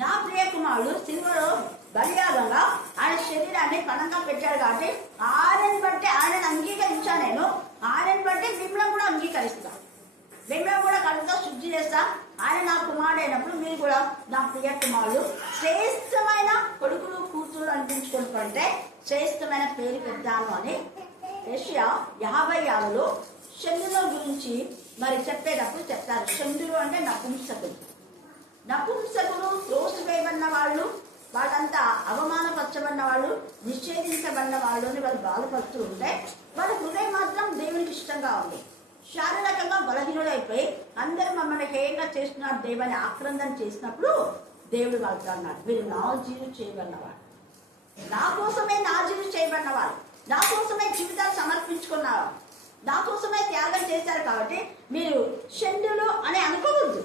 నా ప్రియ కుమారుడు సిలువలో బలియాగంగా ఆయన శరీరాన్ని పణంగా పెట్టాడు కాబట్టి ఆయనని బట్టి ఆయనను అంగీకరించా. నేను ఆయనని బట్టి మిమ్మల్ని కూడా అంగీకరిస్తా, మిమ్మల్ని కూడా కడుపుతో శుద్ధి చేస్తా. ఆయన నా కుమారుడు అయినప్పుడు మీరు కూడా నా ప్రియ కుమారుడు. శ్రేష్టమైన కొడుకులు కూతురు అనిపించుకుని కంటే శ్రేష్టమైన పేరు పెద్దాను అని యెషయా 56లో శందుల గురించి మరి చెప్పేటప్పుడు చెప్తారు. శందులు అంటే నపుంసకులు త్రోసివేయబడిన వాళ్ళు, వాళ్ళంతా అవమానపరచబడిన వాళ్ళు, నిషేధించబడిన వాళ్ళు అని వాళ్ళు బాధపడుతూ ఉంటే వాళ్ళ హృదయం మాత్రం దేవునికి ఇష్టంగా ఉంది. శారీరకంగా బలహీనుడైపోయి అందరూ మమ్మల్ని హేయంగా చేస్తున్నారు దేవుని ఆక్రందన చేసినప్పుడు దేవుడు వాళ్ళతో అన్నాడు, వీళ్ళు నాజీరు చేయబడినవాడు, నా కోసమే నాజీరు చేయబడినవాడు, నా కోసమే జీవితాలు సమర్పించుకున్నారు, నా కోసమే త్యాగం చేశారు. కాబట్టి మీరు షండులు అని అనుకోవద్దు.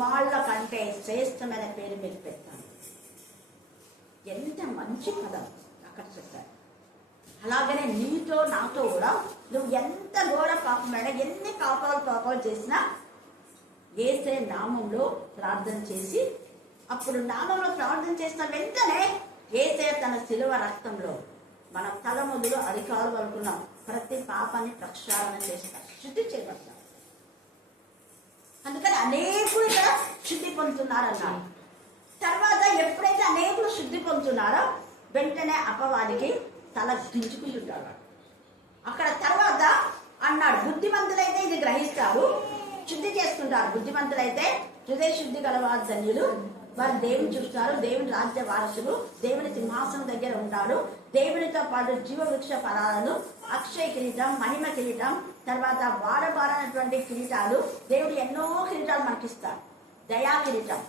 కుమారుల కంటే శ్రేష్టమైన పేరు మీకు పెడతాను. ఎంత మంచి పదం అక్కడ చెప్పారు. అలాగనే నీతో నాతో కూడా నువ్వు ఎంత ఘోర పాపమైనా, ఎన్ని పాపాలు చేసినా యేసయ్య నామంలో ప్రార్థన చేసి, అప్పుడు నామంలో ప్రార్థన చేసిన వెంటనే యేసయ్య తన శిలువ రక్తంలో మన తల మొదలు అధికారులు అనుకున్నాం ప్రతి పాపాన్ని ప్రక్షాళన చేస్తారు, శుద్ధి చేయబడతారు. అందుకని అనేకులు ఇక్కడ శుద్ధి పొందుతున్నారన్నారు. తర్వాత ఎప్పుడైతే అనేకులు శుద్ధి పొందుతున్నారో వెంటనే అపవాదికి తల దించుకుని ఉంటాడు. అక్కడ తర్వాత అన్నాడు, బుద్ధిమంతులైతే ఇది గ్రహిస్తారు, శుద్ధి చేసుకుంటారు. బుద్ధిమంతులైతే హృదయ శుద్ధి గలవారు ధన్యులు, వారు దేవుని చూస్తారు, దేవుని రాజ్య వారసులు, దేవుని సింహాసనం దగ్గర ఉంటాడు. దేవునితో పాటు జీవవృక్ష ఫలాలను, అక్షయ కిరీటం, మహిమ కిరీటం, తర్వాత వాడబారనటువంటి కిరీటాలు, దేవుడు ఎన్నో కిరీటాలు మనకిస్తారు. దయా కిరీటం,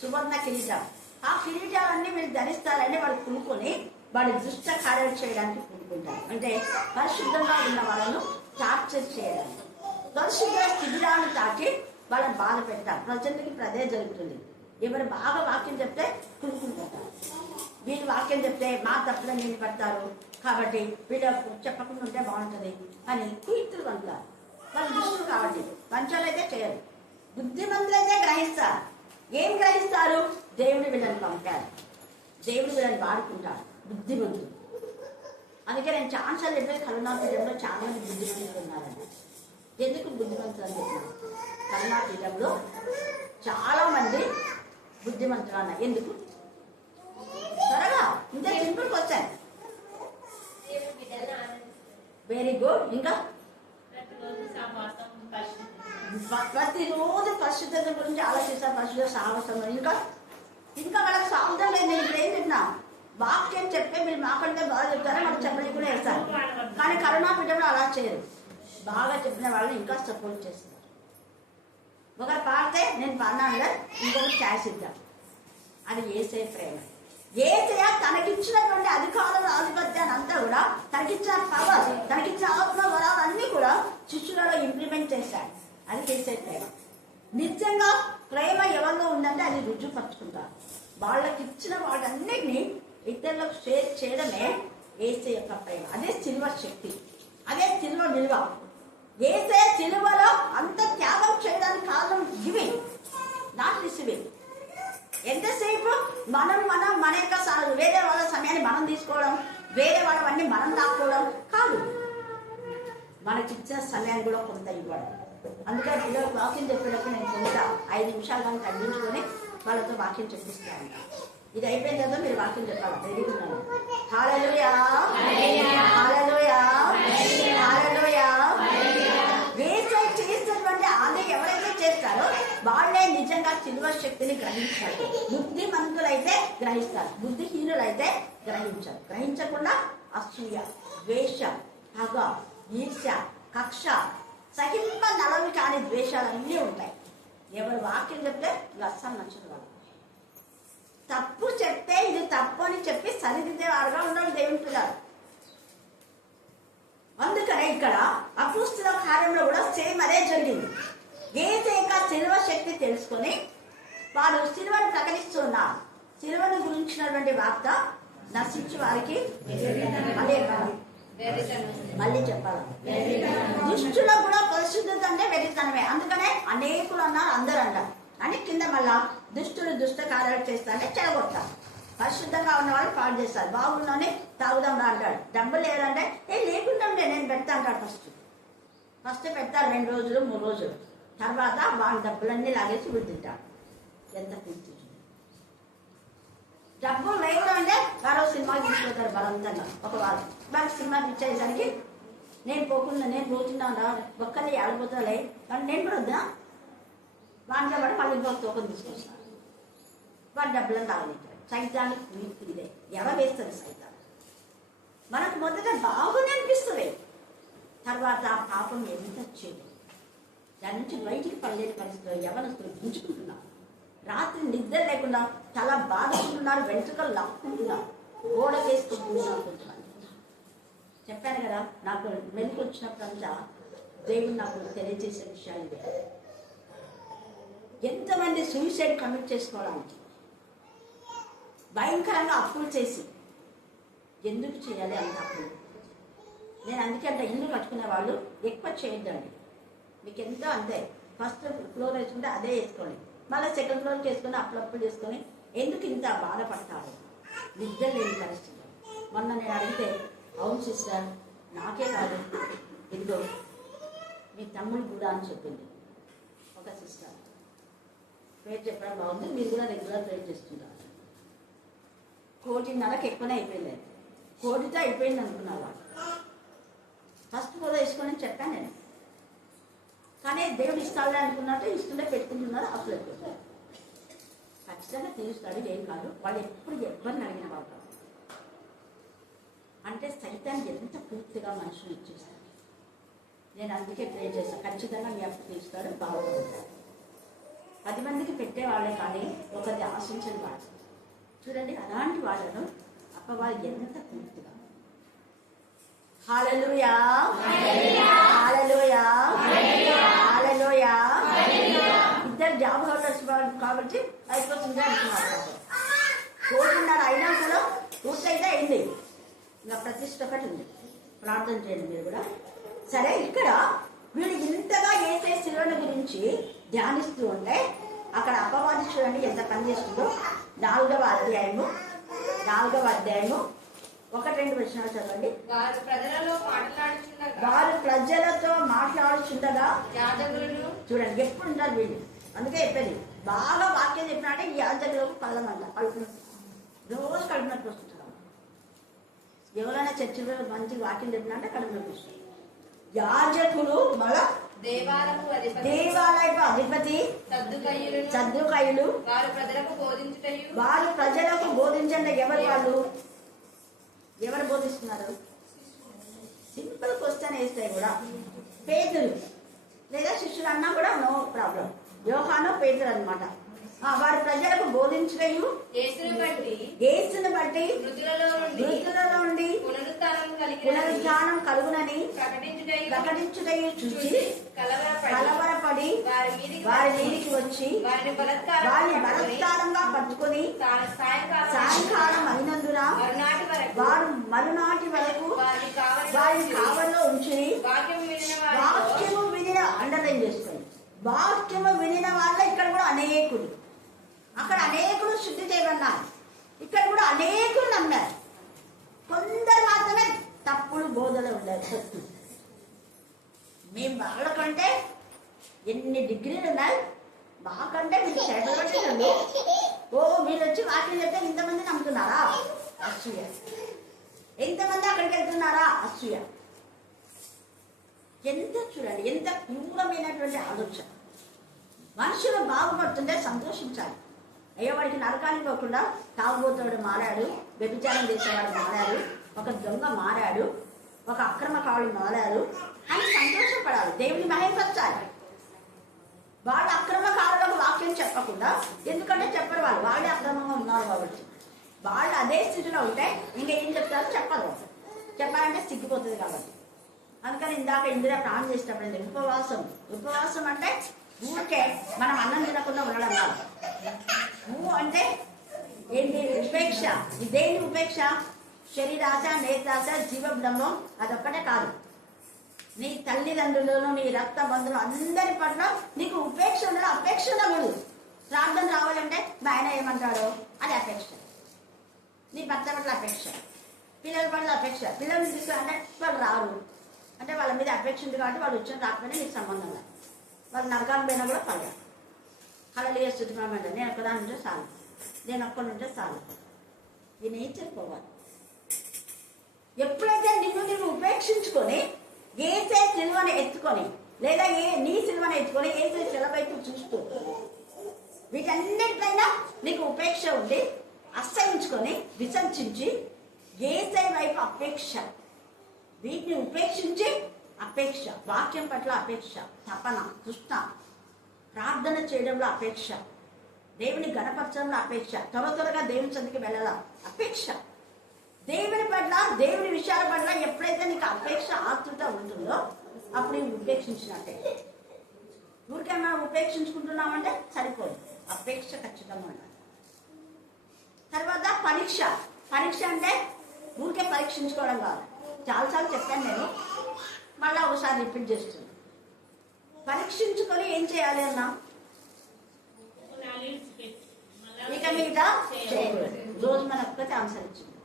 సువర్ణ కిరీటం, ఆ కిరీటాలన్నీ వీళ్ళు ధరిస్తారని వాళ్ళు కొనుక్కొని వాడి దుష్ట కార్యాలు చేయడానికి కొనుక్కుంటారు. అంటే పరిశుద్ధంగా ఉన్న వాళ్ళను టార్చర్ చేయడానికి, పరిశుద్ధ శిబిరాలను తాకి వాళ్ళని బాధ పెడతారు. ప్రజలకి అదే జరుగుతుంది. ఎవరు బాగా వాక్యం చెప్తే కొనుక్కుంటారు, వీళ్ళు వాక్యం చెప్తే మా తప్పులో నీళ్ళు పడతారు కాబట్టి వీళ్ళు చెప్పకుండా ఉంటే బాగుంటుంది అని కీర్తులు పంటారు. వాళ్ళు దుష్టులు కాబట్టి పంచాలైతే చేయరు. బుద్ధిమంతులైతే గ్రహిస్తారు. ఏం గ్రహిస్తారు? దేవుడు వీళ్ళని పంపారు, దేవుడు వీళ్ళని వాడుకుంటారు. బుద్ధిమంతులు. అందుకే నేను ఛాన్సార్లు చెప్పేది కరుణాపీఠంలో చాలా మంది బుద్ధిమంతులు ఉన్నారండి. ఎందుకు బుద్ధిమంతులు అని చెప్పాను? కరుణాపీఠంలో చాలా మంది బుద్ధిమంతులు అన్నారు. ఎందుకు? త్వరగా ఇంత సింపుల్కి వచ్చాను. Very good. ఇంకా ప్రతిరోజు పరిశుద్ధత గురించి ఆలోచిస్తారు, పరిశుద్ధ సాహసం. ఇంకా వాళ్ళకి సాహసం లేదు. నేను ఇప్పుడు ఏం చెప్పినా వాక్యం చెప్తే మీరు మాకంటే బాగా చెప్తారో మనకు చెప్పడానికి కూడా వేస్తారు. కానీ కరుణాపీఠంలో అలా చేయరు. బాగా చెప్పిన వాళ్ళని ఇంకా సపోర్ట్ చేస్తారు. ఒకరు పాడితే నేను పాడినాను, ఇంకొక ఛాయిస్ ఇద్దాం. అది యేసయ్య ప్రేమ. యేసయ్య తనకిచ్చినటువంటి అధికారం, ఆధిపత్యాన్ని అంతా కూడా, తనకిచ్చిన పవర్, తనకిచ్చిన ఆత్మ వరాలన్నీ కూడా శిష్యులలో ఇంప్లిమెంట్ చేశాడు. అది యేసయ్య ప్రేమ. నిజంగా ప్రేమ ఎవరిలో ఉందంటే అది రుజువుపరుచుకుంటారు. వాళ్ళకి ఇచ్చిన వాటన్నిటినీ ఇతరులకు షేర్ చేయడమే యేసయ్య యొక్క ప్రేమ. అదే సిల్వ శక్తి, అదే సిల్వ విలువ. యేసయ్య సిలువలో అంత త్యాగం చేయడానికి కారణం గివింగ్, నాట్ రిసీవింగ్. ఎంతసేపు మన యొక్క వేరే వాళ్ళ సమయాన్ని మనం తీసుకోవడం, వేరే వాళ్ళవన్నీ మనం దాక్కోవడం కాదు. మనకిచ్చిన సమయాన్ని కూడా కొంత ఇవ్వడం. అందుకని పిల్లలకు వాక్యం చెప్పేటప్పుడు నేను కొంత 5 నిమిషాలు కానీ తగ్గించుకొని వాళ్ళతో వాక్యం చెప్పిస్తాను. ఇది అయిపోయిన తర్వాత మీరు వాక్యం చెప్పాలి. తెలియకున్నాను. హల్లెలూయా, హల్లెలూయా, హల్లెలూయా. యేసయ్య చేసినటువంటి ఆది ఎవరైతే చేస్తారో వాళ్ళే నిజంగా సిలువ శక్తిని గ్రహించారు. బుద్ధిమంతులైతే గ్రహిస్తారు, బుద్ధిహీనులైతే గ్రహించారు. గ్రహించకుండా అసూయ, ద్వేషం, పగ, ఈర్ష్య, కక్ష, సహింప నలవి కాని ద్వేషాలన్నీ ఉంటాయి. ఎవరు వాక్యం చెప్తే అస్సలు నచ్చదు. వాళ్ళు తప్పు చెప్తే ఇది తప్పు అని చెప్పి సరిదిద్దేవారుగా ఉండాలి దేవుని పిల్లలు. అందుకనే ఇక్కడ అపోస్తుల కార్యంలో కూడా సేమ్ అదే జరిగింది. యేసయ్య సిలువ శక్తి తెలుసుకొని వారు సిలువను ప్రకటిస్తున్నారు. సిలువను గురించినటువంటి వార్త నశించి వారికి మళ్ళీ చెప్పాలి. దుష్టులకు కూడా పరిశుద్ధత అంటే వెరితనమే. అందుకనే అనేకులు అన్నారు, అందరు అన్నారు అని కింద మళ్ళా దుష్టులు దుష్ట కార్యాలు చేస్తారంటే చెడగొడతారు. పరిశుద్ధంగా ఉన్న వాళ్ళు పాడు చేస్తారు. బాగున్నానే తాగుదాం రా అంటాడు. డబ్బులు లేదంటే లేకుండా నేను పెడతా అంటాడు. ఫస్ట్ పెడతారు 2 రోజులు 3 రోజులు, తర్వాత వాళ్ళ డబ్బులన్నీ లాగేసి వృద్ధింటాడు. ఎంత పూర్తి డబ్బులు లేవు అంటే వారో సినిమాకి తీసుకుంటారు బలవంతంగా. ఒక వారం వాళ్ళకి సినిమాకి ఇచ్చేసరికి నేను పోతున్నాను రా, ఒక్కరిని ఆడిపోతాలే కానీ నేను కూడా వద్దా వాటిలో పడి మళ్ళీ ఇంకొక తోకం తీసుకొస్తాను. వాడి డబ్బులను తాగలింటాడు. సైతానికి ఇదే ఎవ వేస్తుంది సైతాన్ని. మనకు మొదట బాగునే అనిపిస్తుంది, తర్వాత ఆ పాపం ఎంత చేయలేదు. దాని నుంచి బయటికి పడలేని పరిస్థితిలో యవనస్తులు గుంజుకుంటున్నారు. రాత్రి నిద్ర లేకుండా తల బాధకుంటున్నారు, వెంట్రుకలు లాక్కుంటున్నారు, గోడ వేసుకుంటున్నారు. కొంచెం చెప్పాను కదా, నాకు మెలకు వచ్చినప్పుడంతా దేవుడు నాకు తెలియజేసే విషయాలు ఇవే. ఎంతమంది సూసైడ్ కమిట్ చేసుకోవడానికి భయంకరంగా అప్పులు చేసి ఎందుకు చేయాలి అంత అప్పులు? నేను అందుకే అంత ఇల్లు కట్టుకునే వాళ్ళు ఎక్కువ చేయొద్దండి. మీకు ఎంతో అంతే, ఫస్ట్ ఫ్లోర్ వేసుకుంటే అదే వేసుకోండి, మళ్ళీ సెకండ్ ఫ్లోర్కి వేసుకొని అప్పులు చేసుకొని ఎందుకు ఇంత బాధపడతారు? నిద్ర లేని పరిస్థితి. మొన్న నేను అడిగితే, అవును సిస్టర్, నాకే కాదు, ఇదిగో మీ తమ్ముడు కూడా అని చెప్పింది ఒక సిస్టర్. పేరు చెప్పడం బాగుంది, మీరు కూడా రెగ్యులర్ ప్రేర్ చేస్తుంటారు. 1.5 ఎక్కువనే అయిపోయింది, 1 కోటితో అయిపోయింది అనుకున్నారు. ఫస్ట్ కూడా వేసుకొని చెప్పాను నేను, కానీ దేవుడు ఇస్తాడే అనుకున్నట్టు ఇస్తుంటే పెట్టుకుంటున్నారు, అప్పులు అయిపోతుంది. ఖచ్చితంగా తీరుస్తాడు, ఏం కాదు. వాళ్ళు ఎప్పుడు ఎవరిని అడిగిన వాళ్ళు అంటే సైతాన్ని ఎంత పూర్తిగా మనుషులు ఇచ్చేస్తారు. నేను అందుకే ప్రే చేస్తాను, ఖచ్చితంగా మీ అప్పు తీరుస్తాడు, బాగుపడతాడు. 10 మందికి పెట్టేవాళ్ళే కానీ ఒకరిని ఆశించని వాళ్ళు. చూడండి, అలాంటి వాళ్ళను అప్పవాళ్ళు ఎంత పూర్తిగా. హల్లెలూయా, హల్లెలూయా, హల్లెలూయా. ఇద్దరు జాబ్ హోల్డర్స్ కాబట్టి అయిపోతుంది అంటున్నారు. 1.5 అయినా కూడా పూర్తయితే అయింది, ఇంకా ప్రతిష్ట ఒకటి ఉంది. ప్రార్థన చేయండి మీరు కూడా. సరే, ఇక్కడ వీళ్ళు ఇంతగా యేసే శిలువను గురించి ధ్యానిస్తూ ఉంటే అక్కడ అపవాది చూడండి ఎంత పనిచేస్తుందో. 4వ అధ్యాయము 1-2 వచనాలు చదవండి. వారు ప్రజలతో మాట్లాడుచుండగా యాజకులను చూడండి ఎప్పుడు ఉంటారు వీళ్ళు. అందుకే చెప్పేది, బాగా వాక్యం చెప్పినట్టే ఈ యాజకులకు పదమంట రోజు కడుపునట్టు వస్తుంటారు. ఎవరైనా చర్చిలో మంచి వాక్యం చెప్పినట్టే కడుపునట్టు వస్తుంది. యాజకులు మళ్ళా దేవాలయపు అధిపతి సద్దుకయ్యులు వారు ప్రజలకు బోధించండి. ఎవరు బోధిస్తున్నారు? సింపుల్ క్వశ్చన్ వేస్తే కూడా పేతురు లేదా శిష్యులు అన్నా కూడా నో ప్రాబ్లం. యోహాను పేతురు అనమాట. వారు ప్రజలకు బోధించటయు యేసును బట్టి మృతులలో నుండి పునరుత్థానం కలుగునని ప్రకటించుటయు చూసి కలవరపడి వారి మీదికి వచ్చి వారిని బలత్కారంగా పట్టుకొని సాయంకాలం అయినందున వారు మరునాటి వరకు వారిని కావల్లో ఉంచి వాక్యము వినిన అండర్లైన్ చేసుకొని, వాక్యము వినిన వాళ్ళ ఇక్కడ కూడా అనేకులు, అక్కడ అనేకులు శుద్ధి చేయబడినారు, ఇక్కడ కూడా అనేకులు నమ్మారు. కొందరు మాత్రమే తప్పుడు బోధలు ఉండేది. మేము వాళ్ళకంటే ఎన్ని డిగ్రీలు ఉన్నాయి, మాకంటే మీరు చదవట్లేదు. మీరు వచ్చి వాక్యం చెప్తే ఇంతమంది నమ్ముతున్నారా? అసూయ. ఎంతమంది అక్కడికి వెళ్తున్నారా? అసూయ. ఎంత చూడండి, ఎంత క్రూరమైనటువంటి ఆలోచన. మనుషులు బాగుపడుతుంటే సంతోషించాలి. అయ్యో, వాడికి నరకానికి పోకుండా తాగుబోతుడు మారాడు, వ్యభిచారం చేసేవాడు మారాడు, ఒక దొంగ మారాడు, ఒక అక్రమకారుడు మారాడు అని సంతోషపడాలి, దేవుని మహిమపరచాలి. వాళ్ళు అక్రమకారులకు వాక్యం చెప్పకుండా, ఎందుకంటే చెప్పరు, వాళ్ళే అక్రమంగా ఉన్నారు కాబట్టి. వాళ్ళు అదే స్థితిలో ఉంటే ఇంకేం చెప్తారు? చెప్పరు. చెప్పాలంటే సిగ్గిపోతుంది కాబట్టి. అందుకని ఇందాక ఇందిరా ప్రాణం చేసేటప్పుడు ఉపవాసం అంటే ఊరికే మనం అన్నం తినకుండా ఉండడం కాదు. అంటే ఏంటి? ఉపేక్ష. ఇదేంటి ఉపేక్ష? శరీరాశ, నేత్రాశ, జీవబ్రహ్మం అదొక్కటే కాదు. నీ తల్లిదండ్రులను, నీ రక్త బంధువులు అందరి పట్ల నీకు ఉపేక్ష ఉండడం. అపేక్ష ఉండకూడదు. ప్రార్థన రావాలంటే మా ఆయన ఏమంటాడో అది అపేక్ష. నీ భర్త పట్ల అపేక్ష, పిల్లల పట్ల అపేక్ష. పిల్లల్ని తీసుకురంటే వాళ్ళు రారు అంటే వాళ్ళ మీద అపేక్ష ఉంది కాబట్టి వాళ్ళు వచ్చిన రాకపోయినా నీకు సంబంధం లేదు. వాళ్ళు నరకాలు పోయినా కూడా పడగా హల్లెలూయా స్తుతించమంటే నేను ఒక్కదాని ఉంటే చాలు, నేను ఒక్కడి ఉంటే చాలు. ఈ నేచర్ పోవాలి. ఎప్పుడైతే నిన్ను ఉపేక్షించుకొని ఏసే సిలువను ఎత్తుకొని, లేదా నీ సిలువను ఎత్తుకొని ఏసే సిలువైపు చూస్తూ వీటన్నిటిపైన నీకు ఉపేక్ష ఉండి అసహించుకొని విసర్జించి ఏసే వైపు అపేక్ష, వీటిని ఉపేక్షించి అపేక్ష, వాక్యం పట్ల అపేక్ష, తపన, తృష్ణ, ప్రార్థన చేయడంలో అపేక్ష, దేవుని గణపరచడంలో అపేక్ష, త్వరగా దేవుని చెందికి వెళ్ళాల అపేక్ష, దేవుని పట్ల, దేవుని విషయాల పట్ల ఎప్పుడైతే నీకు అపేక్ష, ఆతృత ఉంటుందో అప్పుడు ఉపేక్షించినట్టే. ఊరికే మనం ఉపేక్షించుకుంటున్నామంటే సరిపోదు, అపేక్ష ఖచ్చితంగా ఉండాలి. తర్వాత పరీక్ష. పరీక్ష అంటే ఊరికే పరీక్షించుకోవడం కాదు. చాలాసార్లు చెప్పాను నేను, మళ్ళీ ఒకసారి రిపీట్ చేస్తున్నాను. పరీక్షించుకొని ఏం చేయాలి అన్నా, ఇక మీద చేయకూడదు. రోజు మన ఒక్కతే ఆన్సర్ ఇచ్చింది.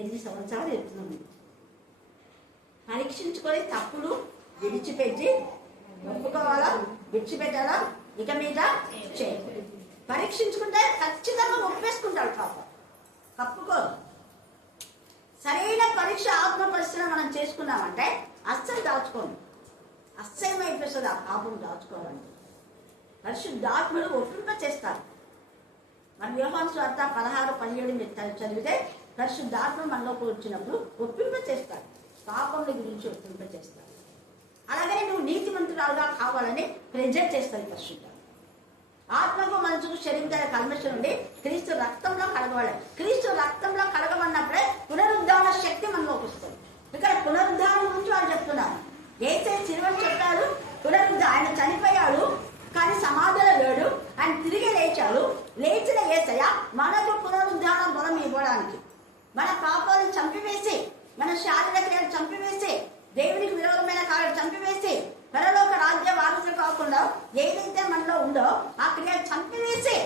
ఎన్ని సంవత్సరాలు ఎత్తున్నాం. పరీక్షించుకొని తప్పులు విడిచిపెట్టి ఒప్పుకోవాలా, విడిచిపెట్టాలా, ఇక మీద చేయకూడదు. పరీక్షించుకుంటే ఖచ్చితంగా ఒప్పేసుకుంటాడు పాపం, కప్పుకోదు. సరైన పరీక్ష ఆత్మ పరిశీలన మనం చేసుకున్నామంటే అస్సలు దాచుకోండి, అస్సలు అయిపోతుంది ఆ పాపం దాచుకోవాలంటే. పరిశుద్ధాత్ముడు ఒప్పింప చేస్తారు. మన యోహాను సువార్త 16-17 మీరు చదివితే పరిశుద్ధాత్మ మనలోకి వచ్చినప్పుడు ఒప్పింప చేస్తాడు, పాపముల గురించి ఒప్పింప చేస్తాడు. అలాగనే నువ్వు నీతిమంతురాలుగా కావాలని ప్రెజర్ చేస్తాడు పరిశుద్ధ. ఆత్మకు మనసుకు శరీరం కల్మషం ఉండి క్రీస్తు రక్తంలో కడగవాలి. క్రీస్తు రక్తంలో కడగమన్నప్పుడే పునరుద్ధాన శక్తి మనలోకి వస్తుంది. ఇక్కడ పునరుద్ధానం గురించి వాళ్ళు చెప్తున్నారు. ఏసే శిలువను చెప్పారు, ఆయన చనిపోయాడు కానీ సమాధిలో లేడు, ఆయన తిరిగి లేచాడు. లేచిన యేసయ్య మనకు పునరుద్ధాన బలం ఇవ్వడానికి, మన పాపాలను చంపివేసి, మన శారీరక క్రియలు చంపివేసి, దేవునికి విరోధమైన కార్యాలు చంపివేసి, పరలోక రాజ్య వారసులు కాకుండా ఏదైతే మనలో ఉందో ఆ క్రియలు చంపివేసి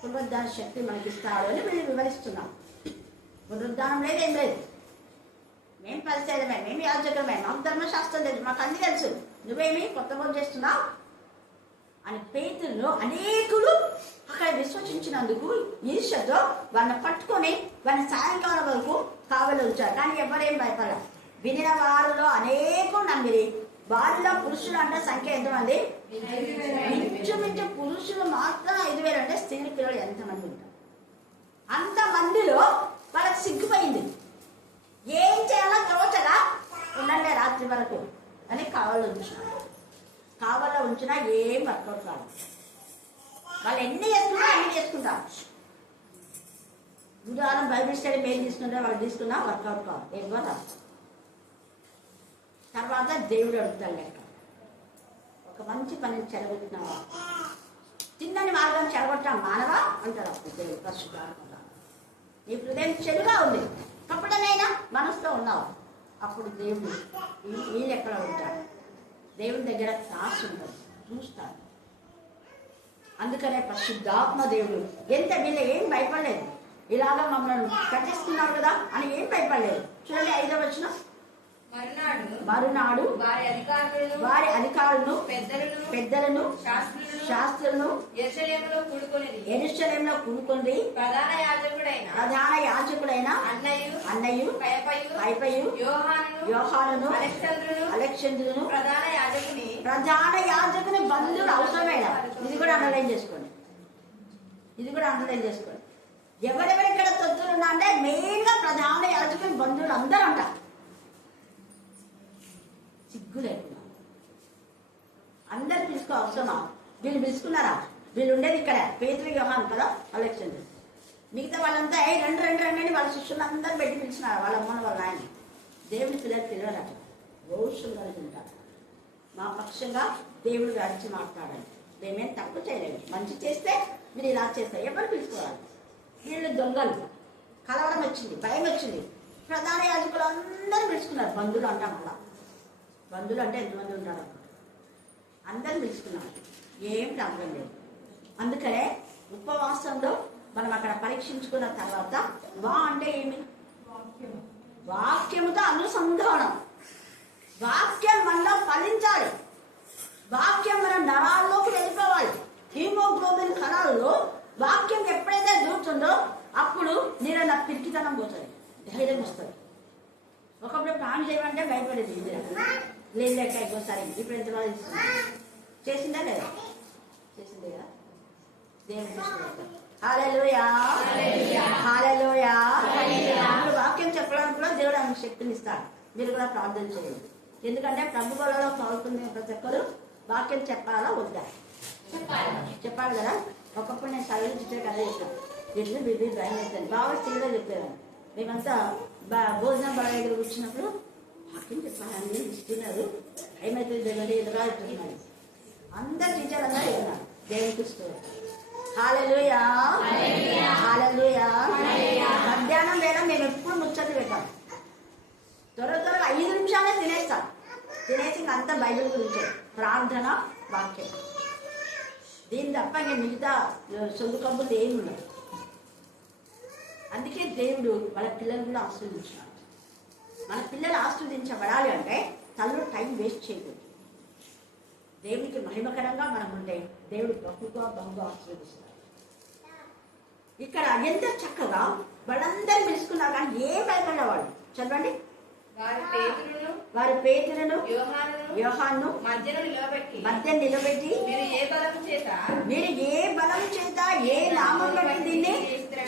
పునరుద్ధాన శక్తి మనకి ఇస్తాడు అని వీళ్ళు వివరిస్తున్నాం. పునరుద్ధానం లేదు, ఏం లేదు. మేము పరిచయమే, మేము యాజకమే, మాకు ధర్మశాస్త్రం తెలుసు, మాకు అన్ని తెలుసు, నువ్వేమి కొత్త పని చేస్తున్నావు అని పేతుల్లో అనేకులు అక్కడ విశ్వసించినందుకు ఈర్ష్యతో వాళ్ళని పట్టుకొని వాళ్ళని సాయంకాలం వరకు కావలి ఉంచారు. కానీ ఎవరేం భయపడారు. వినిన వారిలో అనేకులు నమ్మిరి. వారిలో పురుషులు అంటే సంఖ్య ఎంతమంది? ఇంచుమించు పురుషులు మాత్రం 5,000 అంటే స్త్రీ పిల్లలు ఎంతమంది ఉంటారు? అంతమందిలో వాళ్ళకి సిగ్గుపోయింది. ఏం చేయాలో తోచగా ఉండండి రాత్రి వరకు అని కావాలి ఉంచున్నారు. కావాలో ఉంచినా ఏం వర్కౌట్ కాదు. వాళ్ళు ఎన్ని చేసుకున్నా అన్ని చేసుకుంటారు. ఉదాహరణ బైబిల్ స్టడీ మేము తీసుకుంటే వాళ్ళు తీసుకున్నా వర్కౌట్ కాదు, ఎవరు రాదు. తర్వాత దేవుడు అడుగుతాడు లెక్క. ఒక మంచి పనిని చెడగొట్టినావా, తిన్నని మార్గం చెడగొట్టా మానవా అంటాడు. అప్పుడు దేవుడు పరిశుద్ధాత్మ, నీ హృదయం చెడుగా ఉంది, కప్పుడనైనా మనసులో ఉన్నావు. అప్పుడు దేవుడు వీళ్ళు ఎక్కడ ఉంటాడు? దేవుడి దగ్గర క్లాస్ ఉంటుంది, చూస్తాడు. అందుకనే పరిశుద్ధాత్మ దేవుడు ఎంత వీళ్ళు ఏం భయపడలేదు. ఇలాగా మమ్మల్ని కట్టిస్తున్నారు కదా అని ఏం భయపడలేదు. చూడండి 5వ వచనం. మరునాడు వారి అధికారులను పెద్దలను శాస్త్రులను యెరూషలేములో కూడుకొని ప్రధాన యాజకుడైన అన్నయ్యు కయపయు యోహానును అలెగ్జాంద్రును ప్రధాన యాజకుని బంధువులు అవసరమైన. ఇది కూడా అండర్లైన్ చేసుకోండి, ఎవరెవరు ఇక్కడ తొత్తులున్నా అంటే మెయిన్ గా ప్రధాన యాజకుని బంధువులు అందరూ అంటారు. సిగ్గు లేకుండా అందరు పిలుచుకో అవసరమా? వీళ్ళు పిలుచుకున్నారా? వీళ్ళు ఉండేది ఇక్కడ పేతురు యోహాను కదా, అలెగ్జాండర్. మిగతా వాళ్ళంతా రెండు అని వాళ్ళ శిష్యులు అందరూ పెట్టి పిలిచినారు, వాళ్ళ అమ్మను వాళ్ళ ఆయన. దేవుని పిల్లలు పిలవరట, రోషం కలిగి ఉంటారు. మా పక్షంగా దేవుడు గడిచి మాట్లాడాలి. మేమేం తప్పు చేయలేదు, మంచి చేస్తే మీరు ఇలా చేస్తారు, ఎవరు పిలుచుకోవాలి? వీళ్ళు దొంగలు. కలవరం వచ్చింది, భయం వచ్చింది. ప్రధాన యాజకులు అందరూ పిలుచుకున్నారు. బంధువులు అంటాం, అలా బంధువులు అంటే ఎంతమంది ఉంటారు? అందరూ పిలుచుకున్నారు, ఏం ప్రాబ్లం లేదు. అందుకనే ఉపవాసంలో మనం అక్కడ పరీక్షించుకున్న తర్వాత అంటే ఏమి? వాక్యముతో అనుసంధానం. వాక్యం మనలో ఫలించాలి. వాక్యం మన నరాల్లోకి వెళ్ళిపోవాలి. హీమోగ్లోబిన్ కణాల్లో వాక్యం ఎప్పుడైతే దూరుతుందో అప్పుడు నీళ్ళ పిరికితనం పోతుంది, ధైర్యం వస్తుంది. ఒకప్పుడు ప్రాణం చేయమంటే భయపడేది లేదు లేక అయిపోతారు. ఇప్పుడు ఎంత బాగా చేసిందా లేదా? చేసిందే కదా. దేవుని హల్లెలూయా, హల్లెలూయా. వాక్యం చెప్పడానికి కూడా దేవుడు ఆమె శక్తిని ఇస్తాడు. మీరు కూడా ప్రార్థన చేయండి. ఎందుకంటే ప్రభు వలలో చదువుకునే ప్రతి ఒక్కరు వాక్యం చెప్పాలా వద్దా? చెప్పాలి కదా. ఒకప్పుడు నేను చదివించే కదా చెప్పాను, ఎట్లు బిడ్డ భయం అవుతుంది. బాగా స్త్రీలో చెప్పేదాన్ని. మేమంతా భోజనం బాగా దగ్గర కూర్చున్నప్పుడు వాక్యం చెప్పాలని ఇస్తున్నారు, ఏమవుతుంది దగ్గర ఎదురా చెప్తున్నాడు. అందరు టీచర్ అందరూ విన్నారు. దేవునికి స్తోత్రం. హల్లెలూయా, హల్లెలూయా. మధ్యాహ్నం వేళ మేము ఎప్పుడు ముచ్చట్లు పెట్టాం. త్వరగా 5 నిమిషాలే తినేస్తాం. తినేసి ఇంక అంతా బైబిల్ గురించే, ప్రార్థన, వాక్యం. దీని తప్ప ఇంకా మిగతా సొంత కబుర్లు ఏమి ఉండదు. అందుకే దేవుడు వాళ్ళ పిల్లలు కూడా ఆస్వాదించినాడు. మన పిల్లలు ఆస్వాదించబడాలి అంటే తల్లు టైం వేస్ట్ చేయకూడదు. దేవునికి మహిమకరంగా మనం ఉంటే దేవుడు బహుగా ఆస్వాదిస్తాడు. ఇక్కడ ఎంత చక్కగా వాళ్ళందరూ పిలుచుకున్నా కానీ ఏ భయపడేవాళ్ళు. చదవండి. వారి పేతురును యోహాను మధ్యన నిలబెట్టి మీరు ఏ బలం చేత ఏ నామం బట్టి దీన్ని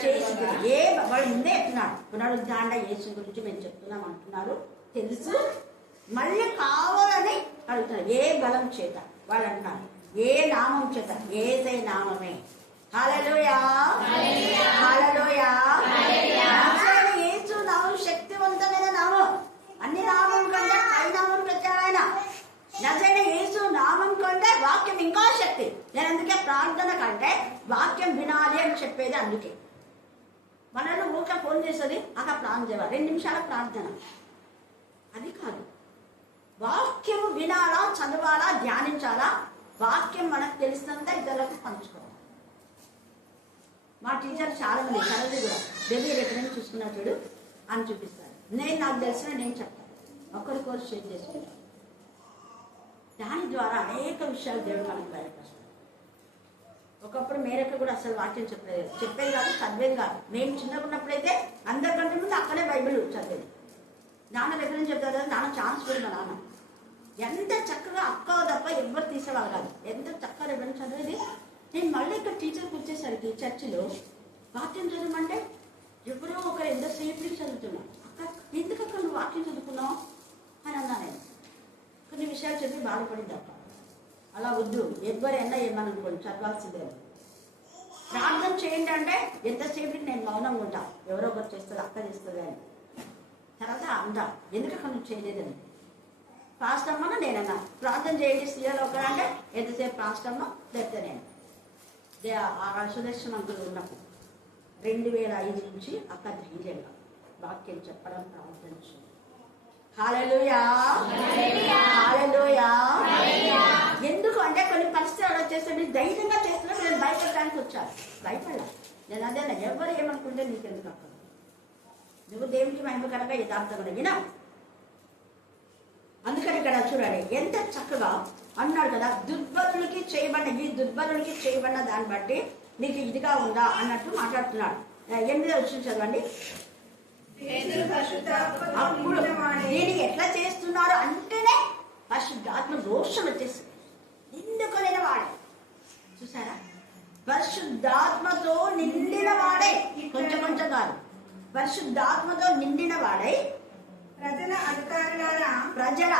చేసి ఏ వాళ్ళు ముందే చెప్తున్నాడు. పునరుద్ధారణ యేసు గురించి మేము చెప్తున్నాం అంటున్నారు. తెలుసు, మళ్ళీ కావాలని అడుగుతున్నారు. ఏ బలం చేత వాళ్ళు అంటున్నారు. ఏ నామం చేత? యేసే నామమే. హల్లెలూయా, హల్లెలూయా. యేసు నామం శక్తివంతమైన నామం. అన్ని నామం కంటే పై నామం ప్రత్యేకమైన నజరైన యేసు నామం కంటే వాక్యం ఇంకా శక్తి. నేను అందుకే ప్రార్థన కంటే వాక్యం వినాలి అని చెప్పేది. అందుకే మనల్ని ఊరికే ఫోన్ చేస్తుంది, అక్కడ ప్రార్థన చేయాలి, 2 నిమిషాల ప్రార్థన. అది కాదు. వాక్యం వినాలా, చదవాలా, ధ్యానించాలా. వాక్యం మనకు తెలిసినంత ఇతరులకు పంచుకోవాలి. మా టీచర్ చాలా మంది చదవదు కూడా డెల్లీ ఎక్కడైనా చూసుకున్నా చూడు అని చూపిస్తారు. నాకు తెలిసిన నేను చెప్తాను, ఒకరికొకరు షేర్ చేసుకుంటాను. దాని ద్వారా అనేక విషయాలు దేవుడు మనకు బయటపరుస్తాడు. ఒకప్పుడు మేరకు కూడా అసలు వాక్యం చెప్పేది కాదు, చదివేది కాదు. మేము చిన్నగా ఉన్నప్పుడైతే అందరికంటే ముందు అక్కడే బైబిల్ చదివేది. నాన్న దగ్గర నుంచి చెప్తారు కదా, నాన్న ఛాన్స్ కూడా మా నాన్న ఎంత చక్కగా అక్క తప్ప ఎవ్వరు తీసేవాళ్ళు కాదు. ఎంత చక్కగా ఎవరైనా చదివేది. నేను మళ్ళీ ఇక్కడ టీచర్కి వచ్చేసరికి చర్చిలో వాక్యం చదవమంటే ఎవరో ఒకరు ఎంతసేపు చదువుతున్నాను. అక్క ఎందుకక్క నువ్వు వాక్యం చదువుకున్నావు అని అన్నా. నేను కొన్ని విషయాలు చెప్పి బాధపడింది అక్క. అలా వద్దు, ఎవరైనా ఏమనుకోండి, చదవాల్సిందే. ప్రార్థన చేయండి అంటే ఎంతసేపు నేను మౌనంగా ఉంటా. ఎవరో ఒకరు చేస్తుంది, అక్క చేస్తుంది అని. తర్వాత అందా ఎందుకక్క నువ్వు చేయలేదని. ఫాస్ట్ అమ్మను నేనన్నా ప్రార్థన చేయండి స్త్రీలో ఒకరు అంటే ఎంతసేపు ఫాస్ట్ అమ్మ లేకపోతే నేను. సుదర్శన్ అంకులు ఉన్నప్పుడు 2005 నుంచి అక్క ధైర్యంగా వాక్యం చెప్పడం ప్రార్థించింది. హల్లెలూయా, హల్లెలూయా. ఎందుకు అంటే కొన్ని పరిస్థితులు వచ్చేస్తే మీరు ధైర్యంగా చేస్తున్నా, నేను భయపడడానికి వచ్చాను. భయపడలా నేను. అదే ఎవరు ఏమనుకుంటే నీకెందుకు అక్కడ. నువ్వు దేవునికి మహిమకరంగా యథార్థంగా వినా. అందుకని ఇక్కడ చూడండి ఎంత చక్కగా అన్నాడు కదా, దుర్బలునికి చేయబడిన దాన్ని బట్టి నీకు ఇదిగా ఉందా అన్నట్టు మాట్లాడుతున్నాడు. 8వ వచనం చదవండి. అప్పుడు దీన్ని ఎట్లా చేస్తున్నారు అంటేనే పరిశుద్ధాత్మ రోషం వచ్చేసింది. ఎందుకనైనా వాడే చూసారా, పరిశుద్ధాత్మతో నిండిన వాడే, కొంచెం కాదు, పరిశుద్ధాత్మతో నిండిన వాడై ప్రజల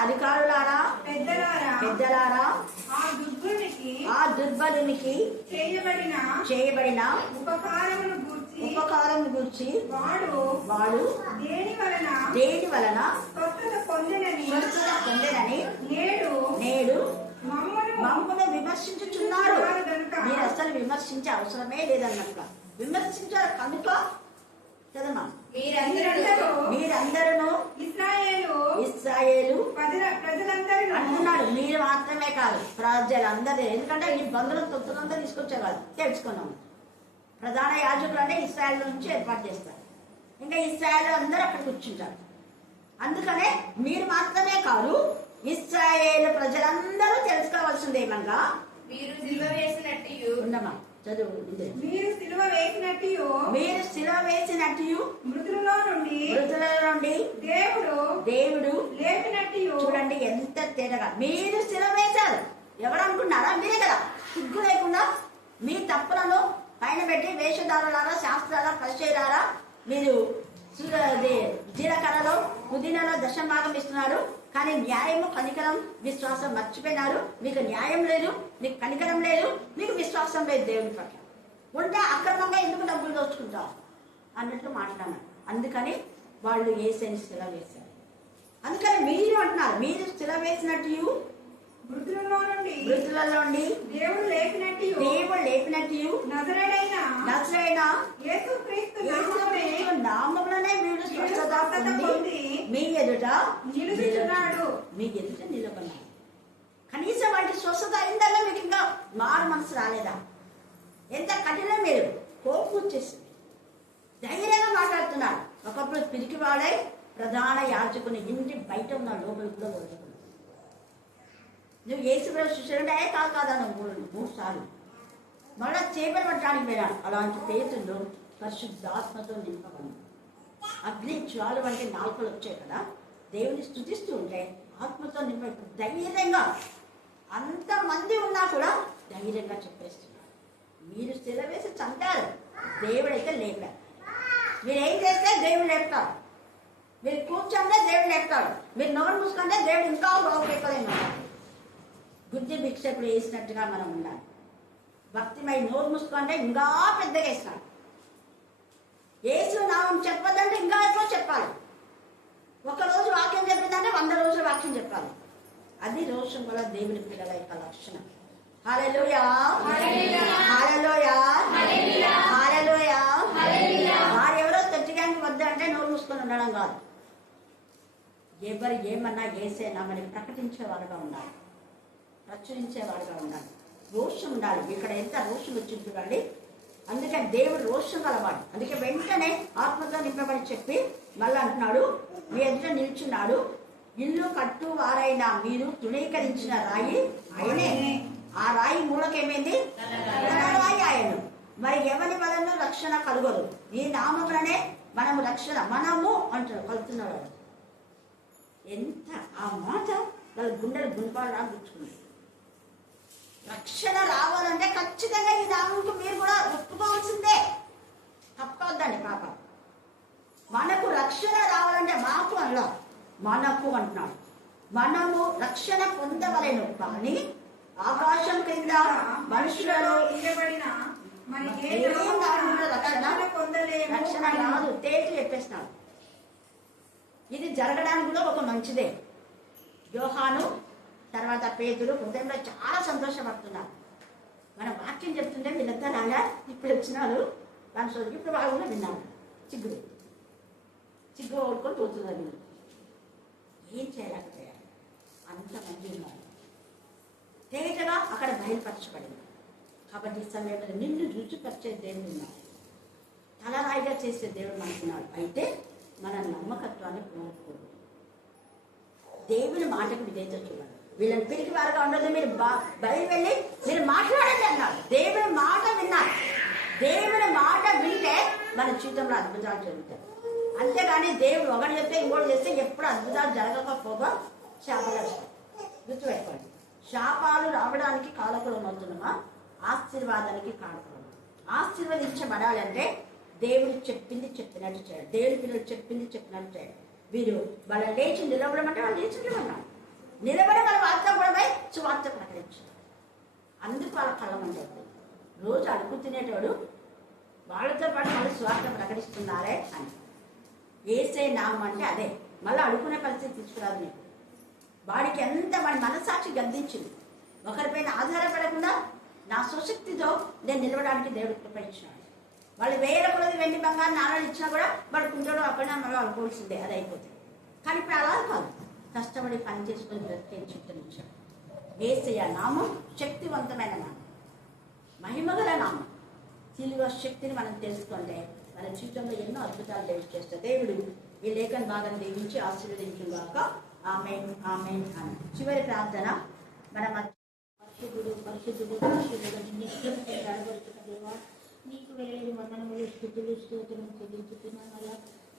అధికారులారా పెద్దలారా ఆ దుర్బలునికి చేయబడిన ఉపకారం గూర్చి వాడు దేని వలన స్వస్థత పొందెనని నేడు మమ్మల్ని విమర్శించుచున్నారు. మీరు అసలు విమర్శించే అవసరమే లేదన్నట్టు విమర్శించారు కనుక చదమ్మా. మీరందరూ ఇశ్రాయేలు అంటున్నాడు. మీరు మాత్రమే కాదు, ప్రజలందరూ. ఎందుకంటే ఈ బంధువులను తొత్తులంతా తీసుకొచ్చేవాళ్ళు తెలుసుకున్నాము. ప్రధాన యాజకులు అంటే ఇశ్రాయేల్ నుంచి ఏర్పాటు చేస్తారు. ఇంకా ఇశ్రాయేల్ అందరూ అక్కడ కూర్చుంటారు. అందుకనే మీరు మాత్రమే కాదు, ఇశ్రాయేలు ప్రజలందరూ తెలుసుకోవాల్సింది ఏమనగా మీరు సిలువ వేసినట్టు ఉండమా చదువు. మీరు సిలువ వేసినట్టు మృతులలో నుండి దేవుడు లేపినట్టు. చూడండి ఎంత తేడాగా. మీరు సిలువ వేశారు. ఎవరు అనుకున్నారా? మీరే కదా. సిగ్గు లేకుండా మీ తప్పులను పైన పెట్టి వేషధారులారా, శాస్త్రాల పరిచయారా, మీరు జీలకర్రలో పుదీనాలో దశభాగం ఇస్తున్నారు. కానీ న్యాయము, కనికరం, విశ్వాసం మర్చిపోయినారు. మీకు న్యాయం లేదు, మీకు కనికరం లేదు, మీకు విశ్వాసం లేదు దేవుని పట్ల. ఉంటే అక్రమంగా ఎందుకు డబ్బులు దోచుకుంటారు అన్నట్లు మాట్లాడారు. అందుకని వాళ్ళు యేసుని శిల వేశారు. అందుకని మీరు అంటున్నారు, మీరు శిల వేసినట్టు మృతులలో నుండి మృతులలో నుండి దేవుడు లేపినట్టు నజరేయుడైన యేసుక్రీస్తు యేసుక్రీస్తు నామములోనే వీడు స్వస్థత పొంది మీ ఎదుట నిలుచున్నాడు. కనీసం వాటి స్వస్థత అయిందల్లా మీకు ఇంకా మారు మనసు రాలేదా? ఎంత కఠినం మీరు, కోపం వచ్చేసింది. ధైర్యంగా మాట్లాడుతున్నారు. ఒకప్పుడు పిరికివాడై ప్రధాన యాజకుని ఇంటి బయట ఉన్న లోపలికి కూడా వదులుకున్నాడు. నువ్వు యేసుప్రభు శిష్యుడే కాదన్న మూడు సార్లు మళ్ళా చేపలు పట్టడానికి వెళ్ళాడు. అలాంటి పేతుల్లో పరిశుద్ధాత్మతో నింపబడి అగ్ని జ్వాల వంటి నాలుకలు వచ్చాయి కదా, దేవుని స్తుతిస్తూ ఉంటే ఆత్మతో నింప ధైర్యంగా అంతమంది ఉన్నా కూడా ధైర్యంగా చెప్పేస్తున్నారు. మీరు స్థిర వేసి చంపారు, దేవుడైతే లేపారు. మీరు ఏం చేస్తే దేవుడు లేపుతాడు. మీరు కూర్చుంటే దేవుడు లేపుతాడు. మీరు నోరు మూసుకుంటే దేవుడు ఇంకా బాగులేకపోయినా బుద్ధి భిక్షకులు వేసినట్టుగా మనం ఉండాలి. భక్తిమై నోరు మూసుకుంటే ఇంకా పెద్దగా వేసినాడు. యేసు నామం చెప్పదంటే ఇంకా ఎక్కువ చెప్పాలి. ఒకరోజు వాక్యం చెప్పిందంటే 100 రోజుల వాక్యం చెప్పాలి. అది రోషం వల్ల దేవుని పిల్లల యొక్క లక్షణం. హల్లెలూయా, హల్లెలూయా, హల్లెలూయా. వారెవరో తొట్టిగానికి వద్దంటే నోరు మూసుకొని ఉండడం కాదు. ఎవరు ఏమన్నా యేసేనామని ప్రకటించేవారుగా ఉండాలి, ప్రచురించేవారుగా ఉండాలి. రోషం ఉండాలి. ఇక్కడ ఎంత రోషం వచ్చింది చూడండి. అందుకే దేవుడు రోషం కలవాడు. అందుకే వెంటనే ఆత్మతో నింపబడి చెప్పి మళ్ళీ అంటున్నాడు, మీ ఎదుట నిల్చున్నాడు. ఇల్లు కట్టు వారైనా మీరు తృణీకరించిన రాయి ఆయనే. ఆ రాయి మూలకేమైంది? రాయి ఆయను. మరి ఎవరి వలన రక్షణ కలుగదు. ఈ నామములనే మనము రక్షణ, మనము అంటారు కలుగుతున్నాడు. ఎంత ఆ మాట వాళ్ళ గుండెలు గుంపాలు గుచ్చుకుంది. రక్షణ రావాలంటే ఖచ్చితంగా ఈ నామంకు మీరు కూడా ఒప్పుకోవాల్సిందే, తప్పవద్దండి పాప. మనకు రక్షణ రావాలంటే మాకు అలా మనకు అంటున్నాడు. మనము రక్షణ పొందవలేను, కానీ ఆకాశం క్రింద మనుషులలో రక్షణ రాదు. తేల్చి చెప్పేస్తున్నాడు. ఇది జరగడానికి కూడా ఒక మంచిదే. యోహాను తర్వాత పేతురు హృదయంలో చాలా సంతోషపడుతున్నారు. మన వాక్యం చెప్తుంటే వీళ్ళంతా రాగా ఇప్పుడు వచ్చినారు. దాని సోదరు ఇప్పుడు వాళ్ళు కూడా విన్నారు. చిగ్గు ఓడుకొని పోతున్నారు. వీళ్ళు ఏం చేయలేకపోయారు. అంత మంది ఉన్నారు. తేటగా అక్కడ బయలుపరచబడింది. కాబట్టి ఈ సమయంలో నిన్ను రుచిపరిచే దేవుడు ఉన్నాడు. తలరాయిగా చేసే దేవుడు మనకున్నాడు. అయితే మన నమ్మకత్వాన్ని కోరుకోరు. దేవుని మాటకు విధేయత చూడాలి. వీళ్ళని పిరికి వారుగా ఉండదు. మీరు బయలు వెళ్ళి మీరు మాట్లాడండి అన్నాడు. దేవుని మాట విన్నారు. దేవుని మాట వింటే మన జీవితంలో అద్భుతాలు జరుగుతాయి. అంతేగాని దేవుడు ఒకటి చెప్తే ఇంకోటి చేస్తే ఎప్పుడు అద్భుతాలు జరగకపోగా శాపాలు వస్తాయి. గుర్తుపెట్టుకోండి. శాపాలు రావడానికి కారకులం అవుతున్నామా? ఆశీర్వాదానికి కారకులం. ఆశీర్వదించబడాలి అంటే దేవుడు చెప్పింది చెప్పినట్టు చేయాలి. దేవుడి పిల్లలు చెప్పింది చెప్పినట్టు చేయాలి. వీరు వాళ్ళ లేచి నిలబడమంటే వాళ్ళు లేచి నిలబడినారు. నిలబడి వాళ్ళ వార్త కూడా సువార్త ప్రకటించారు. అందుకు వాళ్ళ కళ్ళ మంది రోజు అడుగు తినేటోడు వాళ్ళతో పాటు మళ్ళీ స్వార్థ ప్రకటిస్తున్నారే అని. ఏసే నామం అంటే అదే. మళ్ళీ అడుగునే పరిస్థితి తీసుకురాదు. నీకు వాడికి ఎంత వాడి మనస్సాక్షి గద్దించింది. ఒకరిపైన ఆధారపడకుండా నా స్వశక్తితో నేను నిలవడానికి దేవుడు కృపయించినాడు. వాళ్ళు 1000 కొలది వెండి బంగారు నాణాలు ఇచ్చినా కూడా వాడు కుంటోడు అప్పుడైనా మనం అనుకోవాల్సిందే, అది అయిపోతుంది. కానీ ఇప్పుడు అలా కాదు. కష్టపడి పని చేసుకొని బ్రతికే చుట్టనిచ్చాడు. యేసయ్య నామం శక్తివంతమైన నామం, మహిమగల నామం. శిలువ శక్తిని మనం తెలుసుకుంటే మన జీవితంలో ఎన్నో అద్భుతాలు దేవుడు చేస్తారు. దేవుడు ఈ లేఖన భాగం దీవించి ఆశీర్వదించుగాక. ఆమేన్, ఆమేన్ అని. చివరి ప్రార్థన. మన పరిశుద్ధుడు పరిశుద్ధుడు పరిశుద్ధుడు నిత్యం నీకు వేరే వందనములు స్థుతులు స్తోత్రం చెల్లించుతున్నానయ్యా.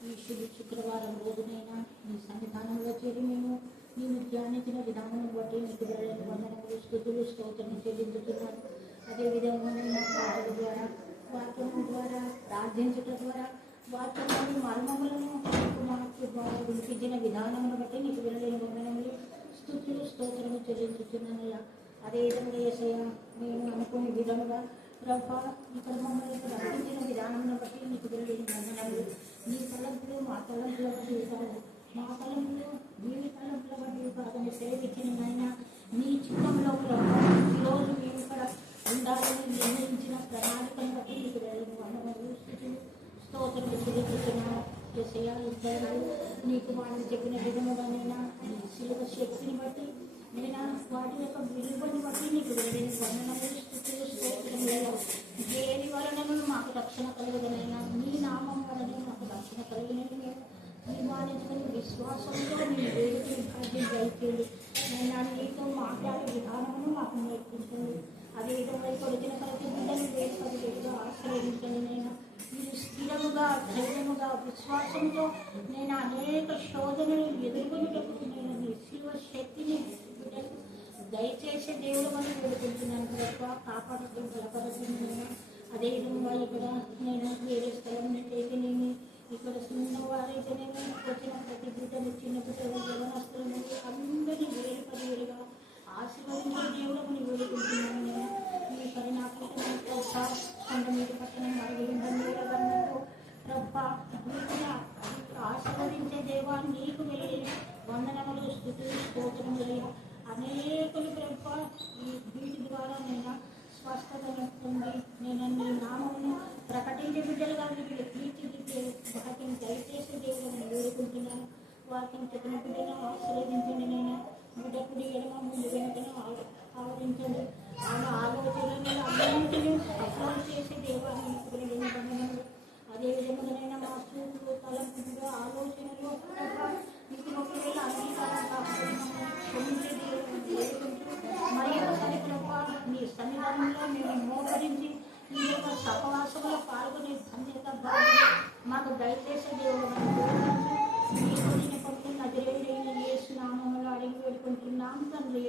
ఈ శుక్రవారం రోజునైనా నీ సన్నిధానంలో చేరి మేము నేను ధ్యానించిన విధానం బట్టి నీకు వేరే వందనములు స్థుతులు స్తోత్రం చెల్లించుతున్నాను. అదేవిధంగా నా పాటల ద్వారా వాక్యము ద్వారా ప్రార్థించడం ద్వారా వాక్యాన్ని మర్మములను మాకు ద్వారా వినిపించిన విధానమును బట్టి నీకు వెళ్ళలేని వందనములు స్తుతులు స్తోత్రము చెల్లించుతున్నానయ్యా. అదేవిధంగా యేసయ్య నేను అనుకునే విధంగా ప్రభా ఇక్కడ మమ్మల్ని రక్షించిన విధానమును బట్టి నీకు వెళ్ళలేని వందనములు. నీ తలంపులు మా తలంపుల బట్టి కాదు, మా తలంపులు నీ తలంపుల బట్టి కాదు. సేవించిన నాయన నీ చిత్తంలో ప్రభావ ఈరోజు మేము ఇక్కడ ఉండాలని నిర్ణయించిన ప్రణాళికను బట్టి నీకు వందనములు స్తుతులు స్తోత్రములు చెల్లిస్తున్నాను. యేసయ్యా, ఇద్దరు నీకు వాళ్ళు చెప్పిన విధముగానైనా నీ శిలువ శక్తిని బట్టి నేను వాటి యొక్క విలువని బట్టి నీకు వందనములు స్తుతులు స్తోత్రములు. దేని వలన మాకు రక్షణ కలుగుదనైనా నీ నామం వలన మాకు రక్షణ కలిగినని మేము నిర్మాణించుకుని విశ్వాసంతో నీ వేదికని భాగ్యం దయచేయండి. నేను నీతో మాట్లాడే విధానమును మాకు నేర్పించండి. అదేవిధంగా కొడుకున్న ప్రతి బిడ్డను వేడుకగా ఆశ్రయించండి. నేను మీరు స్థిరముగా ధైర్యముగా విశ్వాసంతో నేను అనేక శోధనలు ఎదుర్కొనేటప్పుడు నేను నీ శివ శక్తిని దయచేసే దేవుడు అని వేడుకుంటున్నాను. తప్ప కాపాడుతూ బలపడుతుంది. నేను అదేవిధంగా ఇక్కడ నేను వేరే స్థలం అయితే నేను ఇక్కడ చిన్నవారైతేనేమో వచ్చిన ప్రతి బిడ్డలు చిన్న బిడ్డలు యవనస్తులను అందరినీ వేరుగా ఆశీర్వదించిన దేవుడు అని వేడుకుంటున్నాను. నేను ఈ పరిణామం కొండ మీద పట్టణం అడిగినట్టు రబ్బ ఆశీర్వదించే దేవా నీకు వెళ్ళి వందనములు స్తుతులు స్తోత్రములు. అనేకులు ప్రభ ఈ వీటి ద్వారా నేను స్వస్థత పొంది నేను నీ నామమును ప్రకటించే బిడ్డలుగా వీటిని తీర్చిదిద్దే వాటిని దయచేసే దేవుడు నేను వేడుకుంటున్నాను. వాటిని చెప్పిన బిడ్డను ఆశీర్వదించండి. నేను బిడ్డకుడి ఎడమ ముందు వెనుకను ఆవరించండి. ఆమె ఆలోచనలు అన్నింటినీ సఫలం చేసే దేవాన్ని వందనములు. అదేవిధంగానైనా మా చూపులు తలంపులు ఆలోచనలు మీకు ఒకవేళ అంగీకారం కాకుండా క్షమించే దేవుడు వేడుకుంటూ మరి ఒకసారి ప్రభ మీ సన్నిధానంలో మేము మోకరించి ఈ యొక్క సహవాసంలో పాల్గొనే ధన్యత భాగ్యం మాకు దయచేసే దేవుడు మీకు నేను పంపిన నజరేయుడైన యేసు నామములో అడిగి వేడుకుంటున్నాం తండ్రి.